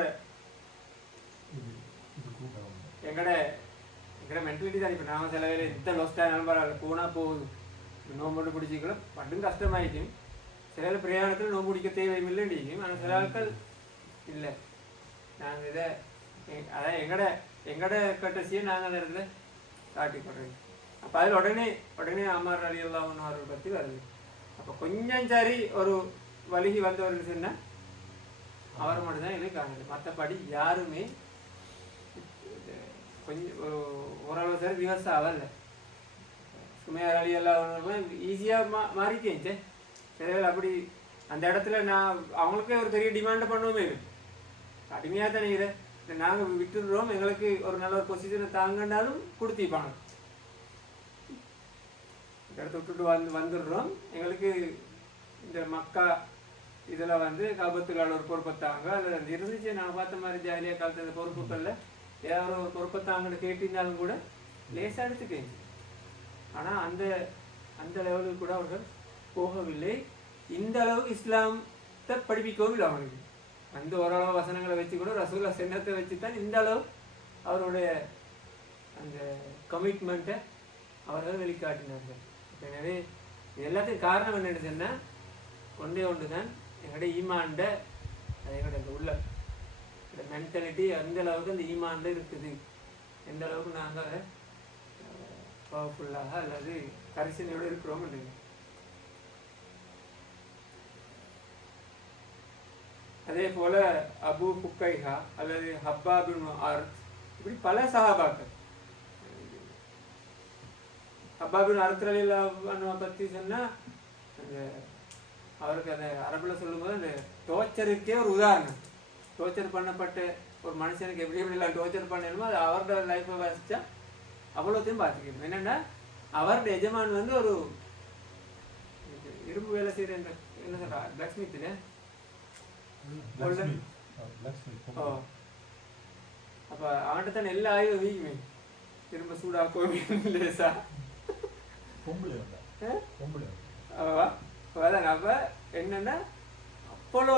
எங்கட மென்டாலிட்டி தான். இப்போ நாம சில வேலை எத்த லோஸ்டாக நம்பரால் போனால் போகுது, நோம்பு பிடிச்சிக்கலாம் பட்டும் கஷ்டமாயிட்டும். சில வேலை பிரயாணத்தில் நோம்பு பிடிக்க தேவையில்லைன்னு. ஆனால் சில ஆட்கள் இல்லை, நாங்கள் இதை அதான் எங்கட கட்டசியை நாங்கள் அந்த இடத்துல காட்டி கொடுறோம். அப்போ அதில் உடனே அம்மார் ரலியல்லாஹு அன்ஹு அவர்கள் பற்றி வருது. அப்போ கொஞ்சம் சரி ஒரு வலிகி வந்தவர்கள் சொன்னால் அவர் மட்டும்தான் எனக்கு காணுது. மற்றபடி யாருமே கொஞ்சம் ஓரளவு சரி விவசாயம் ஆகலை. சுமையா ரலியல்லாஹு அன்ஹு ஈஸியாக மாறிட்டேன். சில வேலை அப்படி அந்த இடத்துல நான் அவங்களுக்கே ஒரு பெரிய டிமாண்டை பண்ணுவோமே, கடுமையாக தானே நாங்கள் விட்டுடுறோம், எங்களுக்கு ஒரு நல்ல ஒரு பொசிஷனை தாங்கன்னாலும் கொடுத்திப்பாங்க. இடத்த விட்டுட்டு வந்துடுறோம். எங்களுக்கு இந்த மக்கா இதில் வந்து காபத்துலால் ஒரு பொறுப்பத்தாங்க அதில் இருந்துச்சு. நான் பார்த்த மாதிரி ஜாலியாக காலத்து இந்த பொறுப்புகளில் ஏதாவது ஒரு பொறுப்பத்தாங்கன்னு கேட்டிருந்தாலும் கூட லேசாக எடுத்துக்கேங்க. ஆனால் அந்த அந்த லெவலுக்கு கூட அவர்கள் போகவில்லை. இந்த அளவுக்கு இஸ்லாத்தை படிப்பிக்கவும் இல்லை அவனுக்கு. அந்த ஓரளவு வசனங்களை வச்சு கூட ரசூலா சென்னத்தை வச்சு தான் இந்த அளவு அவருடைய அந்த கமிட்மெண்ட்டை அவர்கள் வெளிக்காட்டினார்கள். எனவே எல்லாத்துக்கும் காரணம் என்னென்னு சொன்னால் ஒன்றே ஒன்று தான், எங்களுடைய ஈமான்ட எங்களுடைய அந்த உள்ள மென்டாலிட்டி அந்த அளவுக்கு அந்த ஈமான்ல இருக்குது. எந்த அளவுக்கு நாங்கள் அதை பவர்ஃபுல்லாக அல்லது கரிசனையோடு இருக்கிறோம். அதே போல அபு புக்கைஹா அல்லது ஹப்பாபின் அர்த், இப்படி பல சஹாபாக்கள். ஹப்பாபின் அர்த்ரலில் பற்றி சொன்னால் அந்த அவருக்கு அந்த அரபில் சொல்லும்போது அந்த டோர்ச்சருக்கே ஒரு உதாரணம். டோர்ச்சர் பண்ணப்பட்ட ஒரு மனுஷனுக்கு எப்படி எப்படிலாம் டோர்ச்சர் பண்ணணுமோ அது அவரோட லைஃப்பை வாசித்தா அவ்வளோத்தையும் பார்த்துக்கணும். என்னென்னா அவரோட எஜமான் வந்து ஒரு இரும்பு வேலை செய்கிற என்ன சொல்கிறா பிளாக் ஸ்மித்தில் அப்ப அவன்கிட்ட தான் எல்லா ஆயுதம் வீக்குமே, திரும்ப சூடாக்குவோமே லேசா. அப்ப என்னன்னா அப்போலோ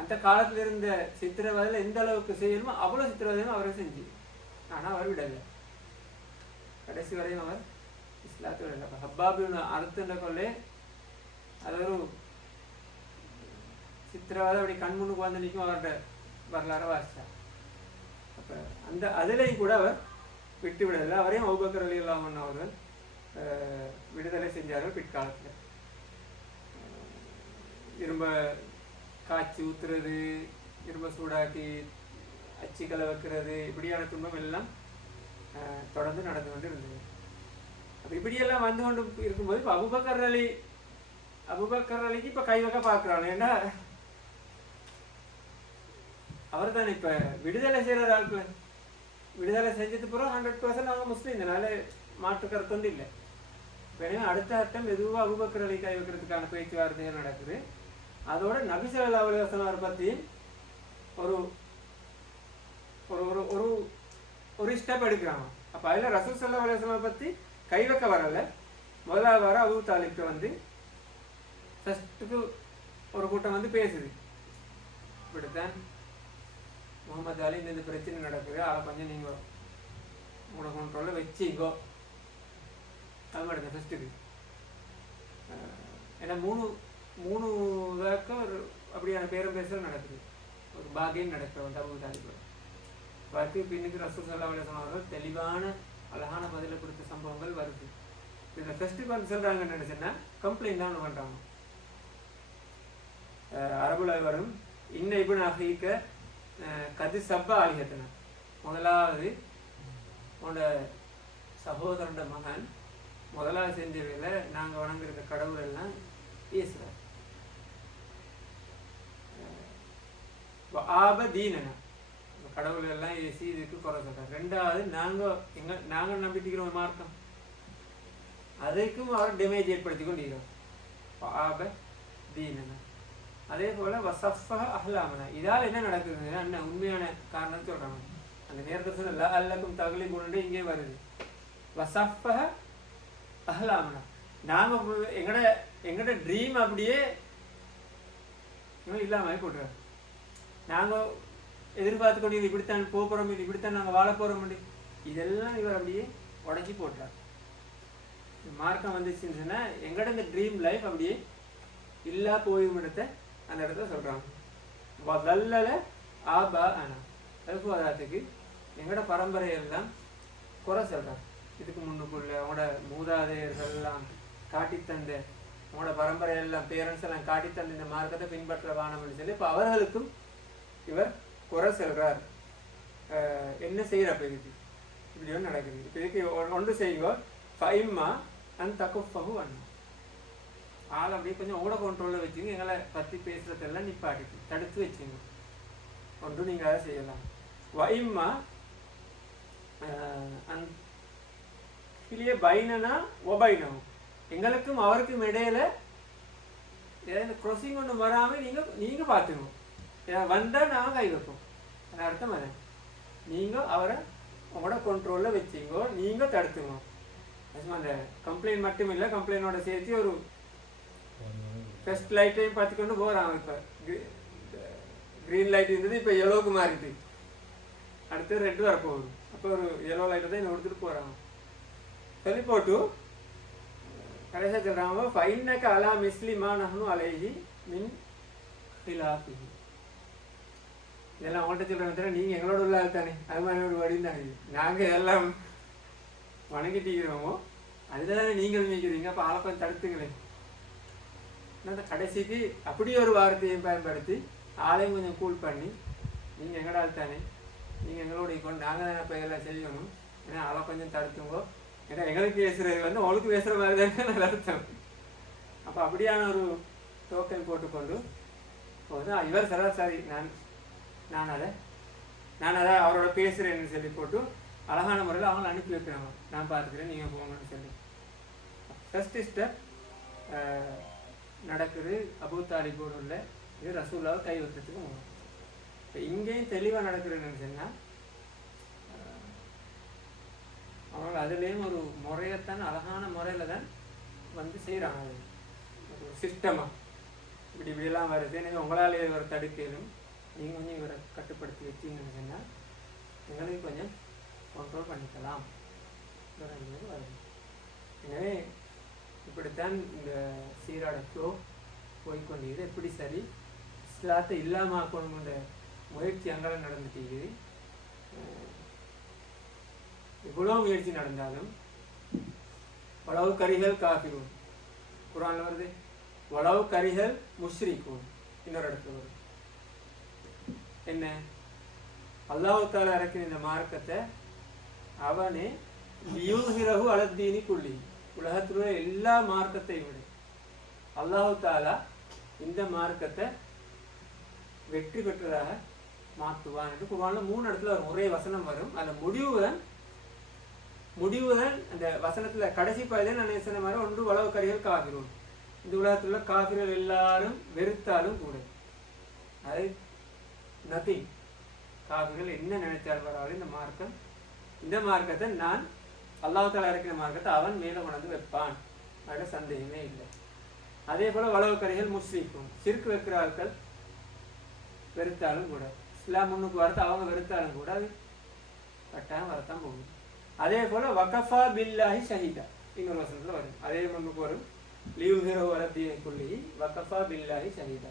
அந்த காலத்துல இருந்த சித்திரவதையில எந்த அளவுக்கு செய்யணுமோ அவ்வளவு சித்திரவதையும் அவரை செஞ்சு. ஆனா அவர் விடல, கடைசி வரையும் அவர் இஸ்லாத்தோட இல்லை. ஹப்பாபின் அர்த்தன்ற கொள்ளே அது ஒரு சித்திரவாத அப்படி கண் முன்னுக்கு வந்து நிற்கும். அவரோட வரலாறு வாசிச்சா அப்போ அந்த அதுலேயும் கூட அவர் விட்டு விடலை. அவரையும் அபூபக்கர் ரலியல்லாஹு அன்ஹு அவர்கள் விடுதலை செஞ்சார்கள் பிற்காலத்தில். இரும்ப காய்ச்சி ஊற்றுறது, இரும்ப சூடாக்கி அச்சுக்களை வைக்கிறது, இப்படியான துன்பம் எல்லாம் தொடர்ந்து நடந்து கொண்டு இருந்தது. அப்போ இப்படியெல்லாம் வந்து கொண்டு இருக்கும்போது இப்போ அபூபக்கர் அலிக்கு இப்போ கை வைக்க பார்க்குறாங்க. ஏன்னா அவர் தான் இப்போ விடுதலை செய்கிற ஆட்கள். விடுதலை செஞ்சது பிறகு 100% அவங்க முஸ்லீம், இதனால மாற்று கருத்து வந்து இல்லை. எனவே அடுத்த அட்டம் எதுவும் அபூபக்கர் அலி கை வைக்கிறதுக்கான பேச்சுவார்த்தைகள் நடக்குது. அதோட நபி ஸல்லல்லாஹு அலைஹி வஸல்லம் பற்றி ஒரு ஒரு ஒரு ஒரு ஸ்டெப் எடுக்கிறாங்க. அப்போ அதில் ரசூல் ஸல்லல்லாஹு அலைஹி வஸல்லம் பற்றி கை வைக்க வரல. முதலாவது வாரம் அபூ தாலிப்க்கு வந்து ஃபஸ்ட்டுக்கு ஒரு கூட்டம் வந்து பேசுது. இப்படித்தான் முகமது அலி இந்த பிரச்சனை நடக்குது, அதை கொஞ்சம் நீங்கள் உங்களோட கண்ட்ரோலில் வச்சிங்கோ அது மாட்டேங்க ஃபஸ்ட்டுக்கு. ஏன்னா மூணு இதாக்க ஒரு அப்படியான பேரம் பேசுகிறது நடக்குது. ஒரு பாகியம் நடக்கிற வந்து அபூ தாலிப் பார்த்து பின்னுக்கு ரசூல் ஸல்லல்லாஹு அலைஹி வஸல்லம் அவர்கள் தெளிவான அழகான பதிலை கொடுத்த சம்பவங்கள் வருது. இதில் ஃபஸ்ட்டுக்கு வந்து சொல்கிறாங்கன்னு நினச்சேன்னா கம்ப்ளைண்ட் தான் ஒன்று பண்ணுறாங்க. அரபுல வரும் இன்ன இப்னு அஹீக கது சப்பா ஆலிஹத்தனா, முதலாவது உன்னோட சகோதரன் மகன் முதலாவது செஞ்சவையில் நாங்கள் வணங்குற கடவுள் எல்லாம் பேசுகிறார். ஆப தீனனா, கடவுள் எல்லாம் ஏசி இதுக்கு குறை சொல்கிறார். ரெண்டாவது நாங்கள் நம்பிட்டுக்கிறோம் ஒரு மார்க்கம், அதுக்கும் அவர் டேமேஜ் ஏற்படுத்தி கொண்டிருக்கிறோம். ஆப தீனனா. அதே போல் வசஃபஹ அஹ்லாமனா, இதால் என்ன நடக்குதுங்க அண்ணன் உண்மையான காரணம் சொல்கிறாங்க. அந்த நேரத்தில் சொன்ன அல்லக்கும் தக்லீபுன் இங்கே வருது. வசஃபஹ அஹ்லாமனா, நாங்கள் எங்களோட ட்ரீம் அப்படியே இல்லாமல் போட்டுறாரு. நாங்கள் எதிர்பார்த்து கொண்டு இது இப்படித்தான் போகிறோம், இது இப்படித்தான் நாங்கள் வாழ போகிறோம், இதெல்லாம் இவர் அப்படியே உடச்சி போட்டுறார். மார்க்கம் வந்துச்சுன்னு சொன்னால் எங்களோட இந்த ட்ரீம் லைஃப் அப்படியே இல்லா போயும் இடத்த அந்த இடத்துல சொல்கிறாங்க. வதல்லல ஆபா ஆனா, அதுக்கு வராதுக்கு எங்களோட பரம்பரையெல்லாம் குறை சொல்கிறாங்க. இதுக்கு முன்னுக்குள்ள அவங்களோட மூதாதையர்கள்லாம் காட்டித்தந்த அவங்களோட பரம்பரையெல்லாம் பேரண்ட்ஸ் எல்லாம் காட்டித்தந்த இந்த மார்க்கத்தை பின்பற்ற வானம்னு சொல்லி இப்போ அவர்களுக்கும் இவர் குறை சொல்கிறார். என்ன செய்கிறப்ப இதுக்கு இப்படி ஒன்று நடக்குது. இப்போ இதுக்கு ஒன்று செய்யுங்கோ ஃபைம்மா அன் தகுஃபஹு அண்ணா, ஆள் அப்படியே கொஞ்சம் ஓட கண்ட்ரோலில் வச்சுங்க, எங்களை பற்றி பேசுகிறதெல்லாம் நிப்பாட்டிட்டு தடுத்து வச்சுங்க. ஒன்று நீங்கள் அதை செய்யலாம். வைம்மா மிஸ்கிலியே பைனனா ஒபைனவும், எங்களுக்கும் அவருக்கும் இடையில ஏதாவது க்ராசிங் ஒன்று வராமல் நீங்கள் பார்த்துக்கணும். வந்தால் நாங்கள் கை வைப்போம். அர்த்தம் அதை நீங்கள் அவரை உங்களோட கண்ட்ரோலில் வச்சிங்கோ, நீங்கள் தடுத்துங்க. அந்த கம்ப்ளைண்ட் மட்டும் இல்லை, கம்ப்ளைண்டோட சேர்த்து ஒரு ஃபர்ஸ்ட் லைட்டையும் பார்த்துக்கொண்டு போகிறான். இப்போ க்ரீன் லைட் இருந்தது, இப்போ எல்லோவுக்கு மாறிது, அடுத்து ரெட்டு வரப்போகுது. அப்போ ஒரு எல்லோ லைட்டை தான் இன்னும் கொடுத்துட்டு போகிறாங்க. சொல்லி போட்டு கடைசியாக சொல்கிறாங்க, ஃபைனக்க அலா மிஸ்லிமா நஹ்னு அலைஹி மின் ஹிலாஃபிஹி. இதெல்லாம் அவங்கள்ட்ட சொல்கிறாங்க, நீங்கள் எங்களோட உள்ள ஆள் தானே, அது மாதிரி ஒரு வடியும் தானே, நாங்கள் எல்லாம் வணங்கிட்டீங்கிறோமோ அதில் தானே நீங்கள் மீக்கிறீங்க. அப்போ ஆளை கொஞ்சம் தடுத்துங்களேன். அந்த கடைசிக்கு அப்படியே ஒரு வார்த்தையும் பயன்படுத்தி ஆளையும் கொஞ்சம் கூல் பண்ணி, நீங்கள் எங்கட ஆள் தானே, நீங்கள் எங்களோட கொண்டு நாங்கள் தானே இப்போ இதெல்லாம் செய்யணும், ஏன்னா ஆளை கொஞ்சம் தடுத்துங்கோ, ஏன்னா எங்களுக்கு பேசுகிறது வந்து உங்களுக்கு பேசுகிற மாதிரி தானே நல்ல அர்த்தம். அப்போ அப்படியான ஒரு டோக்கன் போட்டுக்கொண்டு போது இவர் சராசரி நான் அதை அவரோட பேசுகிறேன்னு சொல்லி போட்டு அழகான முறையில் அவங்கள அனுப்பி வைக்கிறாங்க. நான் பார்த்துக்கிறேன், நீங்கள் போங்கன்னு சொல்லி ஃபர்ஸ்ட் ஸ்டெப் நடக்குது. அபூ தாலிபோடு உள்ள இது ரசூலாவை கை வைக்கிறதுக்கு போகணும். இப்போ இங்கேயும் தெளிவாக நடக்குதுன்னு சொன்னால் அவங்க அதுலேயும் ஒரு முறையத்தான் அழகான முறையில் தான் வந்து செய்கிறாங்க. ஒரு சிஸ்டமாக இப்படிலாம் வருது, நீங்கள் உங்களால் இவரை தடுக்கலும், நீங்கள் கொஞ்சம் இவரை கட்டுப்படுத்தி வச்சிங்கன்னு சொன்னால் எங்களுக்கு கொஞ்சம் கண்ட்ரோல் பண்ணிக்கலாம் வருது. எனவே இப்படித்தான் இந்த சீராட ஃப்ளோ போய்கொண்டிருக்குது. எப்படி சரி இஸ்லாத்தை இல்லாமல் ஆக்கணுங்கிற முயற்சி அங்கெல்லாம் நடந்துட்டு இவ்வளோ முயற்சி நடந்தாலும் வளவு கரிகள் காஃபிரும், குர்ஆன்ல வருது, வளவு கரிகள் முஷ்ரிக்கும். இன்னொரு இடத்துல வருது என்ன, அல்லாஹ் தஆலா இறக்கின இந்த மார்க்கத்தை அவனே லியூஹிரஹு அலத்தீனி குல்லி, உலகத்தில் உள்ள எல்லா மார்க்கத்தையும் விட அல்லாஹ் தஆலா இந்த மார்க்கத்தை வெற்றி பெற்றதாக மாற்றுவான் என்று குர்ஆன்ல 3 இடத்துல வரும். ஒரே வசனம் வரும். அந்த முடிவுதான் அந்த வசனத்துல கடைசி பாதிதான் நான் சொன்ன மாதிரி ஒன்று வளவு கரிகள் காபிரும், இந்த உலகத்தில் உள்ள காபிர்கள் எல்லாரும் வெறுத்தாலும் கூட அது நத்திங், காபிர்கள் என்ன நினைத்தால் வராது இந்த மார்க்கத்தை நான் அல்லாஹ் தஆலா இறக்கின மார்க்கத்தை அவன் மேலே கொண்டு வைப்பான், அதில் சந்தேகமே இல்லை. அதே போல வளவு கரிகள் முஸ்லிக்கும், சிறுக்கு வைக்கிற ஆட்கள் வெறுத்தாலும் கூட, இஸ்லாம் முன்னுக்கு வரத்தை அவங்க வெறுத்தாலும் கூட அது கட்டாயம் வரத்தான் போகும். அதே போல வகஃபா பில்லாஹி ஷஹீதா இன்னொரு வசனத்தில் வரும், அதே முன்னுக்கு வரும், லியூஹிரஹு அலத்தீனி குல்லிஹி வகஃபா பில்லாஹி ஷஹீதா.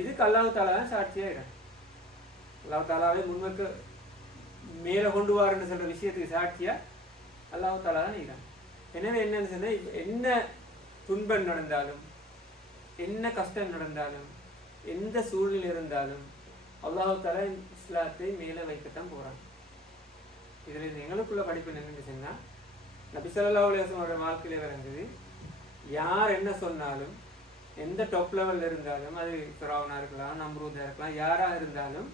இதுக்கு அல்லாஹ் தஆலா தான் சாட்சியாக இருக்கிறான். அல்லாஹ் தஆலாவே முன்னுக்கு மேலே கொண்டு வாருன்னு சொல்ற விஷயத்துக்கு சாட்சியா அல்லாஹ் தஆலா தான் இருக்கிறான். எனவே என்னன்னு சொன்னால், என்ன துன்பம் நடந்தாலும், என்ன கஷ்டம் நடந்தாலும், எந்த சூழ்நிலை இருந்தாலும் அல்லாஹ் தஆலா இஸ்லாத்தை மேலே வைக்கத்தான் போகிறான். இதில் எங்களுக்குள்ள படிப்பு என்னன்னு சொன்னால், நபி ஸல்லல்லாஹு அலைஹி வஸல்லம் வாழ்க்கையில வருகிறது, யார் என்ன சொன்னாலும், எந்த டாப் லெவலில் இருந்தாலும், அது ஃபிரௌனா இருக்கலாம், நம்ரூதா இருக்கலாம், யாராக இருந்தாலும்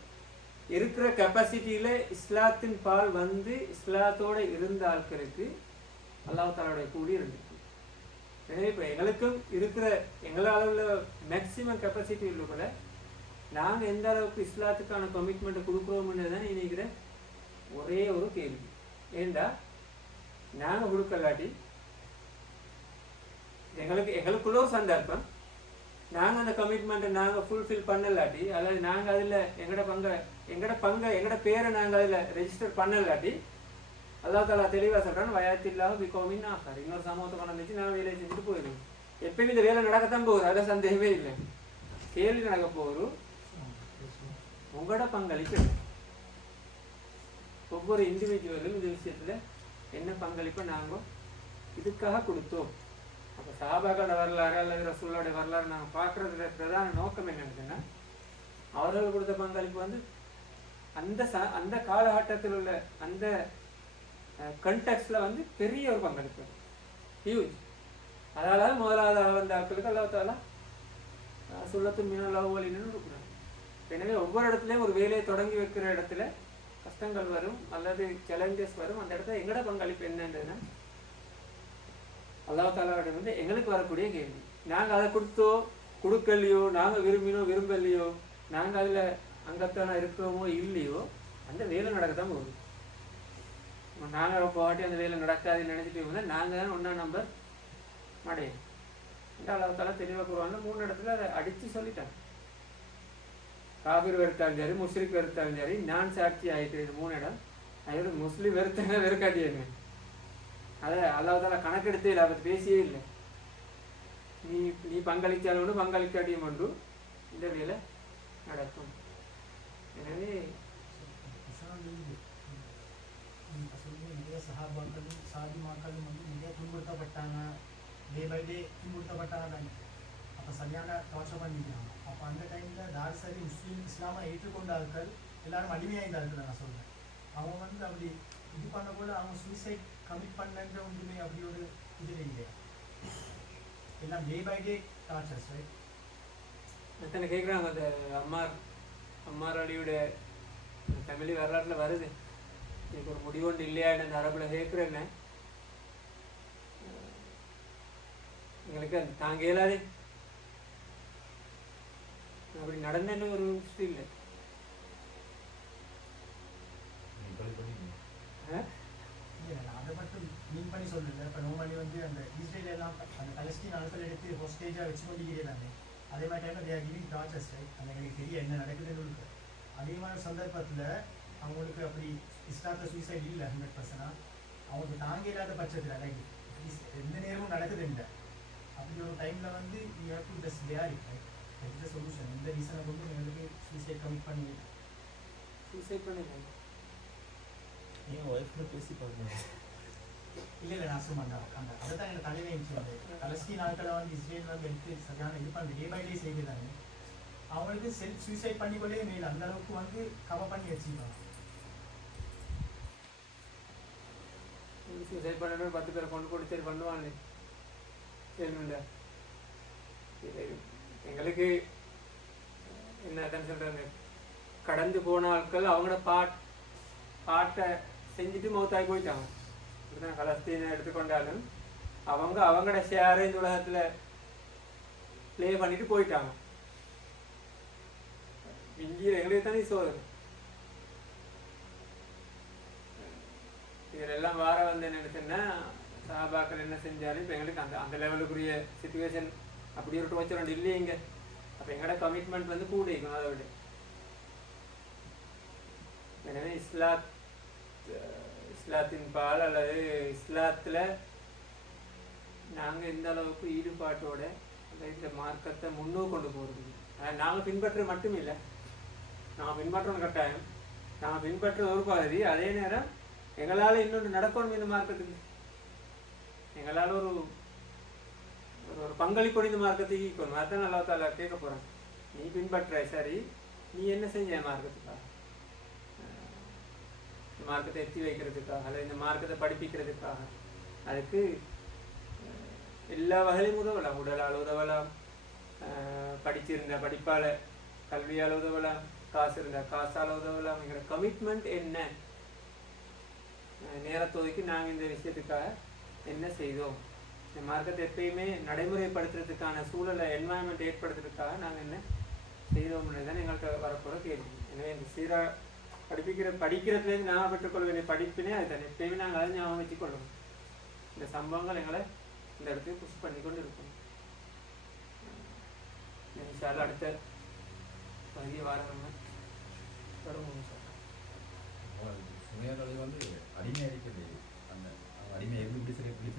இருக்கிற கெப்பாசிட்டியில் இஸ்லாத்தின் பால் வந்து இஸ்லாத்தோடு இருந்த ஆட்களுக்கு அல்லாஹ் தஆலாவுடைய கூலி இருந்துருக்கு. எனவே இப்போ எங்களுக்கும் இருக்கிற எங்களால் உள்ள மேக்சிமம் கெப்பாசிட்டி உள்ள கூட நாங்கள் எந்த அளவுக்கு இஸ்லாத்துக்கான கமிட்மெண்ட்டை கொடுக்குறோம்ன்றது தான் நினைக்கிற ஒரே ஒரு கேள்வி. ஏண்டா நாங்கள் கொடுக்கலாட்டி எங்களுக்குள்ள ஒரு சந்தர்ப்பம், நாங்கள் அந்த கமிட்மெண்ட்டை நாங்கள் ஃபுல்ஃபில் பண்ணலாட்டி, அதாவது நாங்கள் அதில் எங்களோட பேரை நாங்கள் அதில் ரெஜிஸ்டர் பண்ணலாட்டி அல்லாஹ் தஆலா தெளிவாக சொல்கிறான், வயாத்தில்லாஹு பிகௌமின் ஆகர், இன்னொரு சமூகத்தை கொண்டு வந்துச்சு நாங்கள் வேலையை செஞ்சுட்டு போயிடுவோம். எப்பயும் இந்த வேலை நடக்கத்தான் போகுது, அதில் சந்தேகமே இல்லை. கேள்வி நடக்க போகுது, உங்களோட பங்களிப்பு ஒவ்வொரு இண்டிவிஜுவலும் இந்த விஷயத்தில் என்ன பங்களிப்பை நாங்கள் இதுக்காக கொடுத்தோம். அப்போ சஹாபாக்களோட வரலாறு அல்லது ரசூலோட வரலாறு நாங்கள் பார்க்குறதுல பிரதான நோக்கம் என்னன்னு, அவர்கள் கொடுத்த பங்களிப்பு வந்து அந்த காலகட்டத்தில் உள்ள அந்த கண்டெக்ஸ்டில் வந்து பெரிய ஒரு பங்களிப்பு, ஹியூஜ். அதனால முதலாவதாக வந்த ஆட்களுக்கு அல்லாஹ் தஆலா சுல்லத்து மினல் அவ்வலின்னு இருக்கிறாங்க. எனவே ஒவ்வொரு இடத்துலையும் ஒரு வேலையை தொடங்கி வைக்கிற இடத்துல கஷ்டங்கள் வரும் அல்லது சேலஞ்சஸ் வரும். அந்த இடத்துல எங்களோட பங்களிப்பு என்னன்றதுன்னா அல்லாஹ் தாலாவிடம் வந்து எங்களுக்கு வரக்கூடிய கேள்வி. நாங்கள் அதை கொடுத்தோ கொடுக்கலையோ, நாங்கள் விரும்பினோ விரும்பலையோ, நாங்கள் அதில் அங்கத்தான இருக்கிறோமோ இல்லையோ, அந்த வேலை நடக்கத்தான் போகுது. நாங்கள் போகாட்டி அந்த வேலை நடக்காதுன்னு நினச்சிட்டு இருந்தால் நாங்கள் தான் ஒன்றா நம்பர் மாடையும். அல்லாஹ் தாலா தெளிவாக கூறுவாங்க, 3 இடத்துல அதை அடித்து சொல்லிட்டாங்க. காபிர் வெறுத்தாலும் சரி, முஸ்லிம் வெறுத்தாலும் சரி, நான் சாட்சி ஆகிட்டு 3 இடம். அதோட முஸ்லீம் வெறுத்தாங்க வெறுக்காட்டியங்க. அதை அல்லாஹ் தாலா கணக்கெடுத்தே இல்லை, அதை பேசியே இல்லை. நீ பங்களித்தாலும் ஒன்று பங்களிக்காட்டியும் ஒன்று இந்த வேலை நடக்கும். எனவே நிறைய சஹாபாக்களும் சாதிமாக்களும் வந்து நிறைய துன்புறுத்தப்பட்டாங்க, டே பை டே துன்புறுத்தப்பட்டாங்க தானே. அப்போ சரியான டார்ச்சர் பண்ணிக்கிறாங்க. அப்போ அந்த டைமில் தாரிசரி முஸ்லீம் இஸ்லாமை ஏற்றுக்கொண்ட ஆட்கள் எல்லாரும் அடிமையாயிருந்தார்கள். நான் சொல்கிறேன், அவங்க வந்து அப்படி இது பண்ண போல அவங்க சூசைட் கமிட் பண்ணன்ற ஒன்றுமே அப்படி ஒரு இதில் இல்லையா, எல்லாம் day by day tortures right. எத்தனை கேட்குறாங்க, அந்த அம்மார் அலியோட ஃபேமிலி வரலாற்றில் வருது. இதுக்கு ஒரு முடிவு ஒன்று இல்லையா அந்த அரபில் கேட்குறேன்னு எங்களுக்கு அந்த தாங்க இயலாது. அப்படி நடந்தேன்னு ஒரு ஹிஸ்ட்ரி இல்லை. அதை மட்டும் மீன் பண்ணி சொல்லல. இப்போ நோமலி வந்து அந்த இஸ்ரேல் எல்லாம் அந்த பலஸ்தீன் ஆட்கள் எடுத்து ஹோஸ்டேஜாக வச்சு கொண்டிருக்கிறாங்க. அதே மாதிரி டைமில் they are giving tortures right. அந்த எங்களுக்கு தெரிய என்ன நடக்குதுன்னு இருக்கு. அதே மாதிரி சந்தர்ப்பத்தில் அவங்களுக்கு அப்படி இஸ்லாத்தை சூசைட் இல்லை 100%. அவங்களுக்கு தாங்க இல்லாத பட்சத்தில் லைக் எந்த நேரமும் நடக்குது இல்லை. அப்படி ஒரு டைமில் வந்து யூ ஹேவ் டு ஜஸ்ட் பேர் it right. That is the solution. இந்த ரீசனை கொண்டு எங்களுக்கு சூசைட் கமிட் பண்ணி சூசைட் பண்ணிடுங்க. என் ஒய்ஃப்ல பேசி பார்க்கணும். இல்லை நான் சும்மா அந்த அதை தான் எனக்கு தலைவே இருந்துச்சு. பலஸ்தீன் ஆட்களை வந்து இஸ்ரேல் வந்து எடுத்து சரியான இது பண்ணி டே பை டே செய்கிறாங்க. அவங்களுக்கு செல்ஃப் சூசைட் பண்ணிக்கொள்ளே மேலே அந்த அளவுக்கு வந்து கவர் பண்ணி வச்சுக்கலாம். சூசைட் பண்ணணும் 10 பேரை கொண்டு போட்டு சரி பண்ணுவாங்க. சரிங்களா, எங்களுக்கு என்ன சொல்கிறாங்க, கடந்து போன ஆட்கள் அவங்களோட பாட்டை செஞ்சுட்டு மௌத்தாகி போயிட்டாங்க. இப்படிதான் பலஸ்தீனை எடுத்துக்கொண்டாலும் அவங்களோட ஷேரை இந்த உலகத்தில் ப்ளே பண்ணிட்டு போயிட்டாங்க. இந்தியில் எங்களுக்கு தானே சோதனை. இதெல்லாம் வார வந்து என்ன சொன்னா சஹாபாக்கள் என்ன செஞ்சாலும் இப்போ எங்களுக்கு அந்த லெவலுக்குரிய சிச்சுவேஷன் அப்படி ஒரு வச்சு 2 இல்லைங்க. அப்போ எங்களோட கமிட்மெண்ட் வந்து கூட இருக்கணும் அதை விட. எனவே இஸ்லாத்தின் பால் அல்லது இஸ்லாத்தில் நாங்கள் எந்த அளவுக்கு ஈடுபாட்டோட இந்த மார்க்கத்தை முன்னோக்கி கொண்டு போகிறது. நாங்கள் பின்பற்ற மட்டும் இல்லை, நாங்கள் பின்பற்றணும் கட்டாயம். நாங்கள் பின்பற்ற ஒரு பாதி, அதே நேரம் எங்களால் இன்னொன்று நடக்கணும். இந்த மார்க்கத்துக்கு எங்களால் ஒரு ஒரு பங்களிப்பு இந்த மார்க்கத்துக்கு ஈக்கணும். அதுதான் அல்லாஹ் தஆலா கேட்க போகிறேன். நீ பின்பற்ற சரி, நீ என்ன செஞ்ச மார்க்கத்துக்காக? இந்த மார்க்கத்தை எத்தி வைக்கிறதுக்காக அல்லது இந்த மார்க்கத்தை படிப்பிக்கிறதுக்காக? அதுக்கு எல்லா வகையிலும் உதவலாம். உடலால் உதவலாம், படிச்சிருந்த படிப்பால் கல்வியால் உதவலாம், காசு இருந்தால் காசால் உதவலாம். எங்களோட கமிட்மெண்ட் என்ன? நேரத்தோதைக்கு நாங்கள் இந்த விஷயத்துக்காக என்ன செய்தோம்? இந்த மார்க்கத்தை எப்பயுமே நடைமுறைப்படுத்துறதுக்கான சூழலை என்வாயன்மெண்ட் ஏற்படுத்துறதுக்காக நாங்கள் என்ன செய்தோம்னு தான் எங்கள்கிட்ட வரப்போகிற கேள்வி. எனவே இந்த சீராக படிக்கிறதுலேருந்து நான் பெற்றுக்கொள்ள வேண்டிய படிப்பினே அதுதான். எப்பயுமே நாங்கள் அதை ஞாபகம் வச்சுக்கொள்ளணும். இந்த சம்பவங்கள் எங்களை இந்த இடத்துக்கு புஷ் பண்ணி கொண்டு இருக்கணும். இன்ஷால்லா அடுத்த பகுதியை வாரம் தொடங்குவோம் சார். சுமையாளர்கள் வந்து அடிமை அடிக்கிறது, அந்த அடிமை எப்படி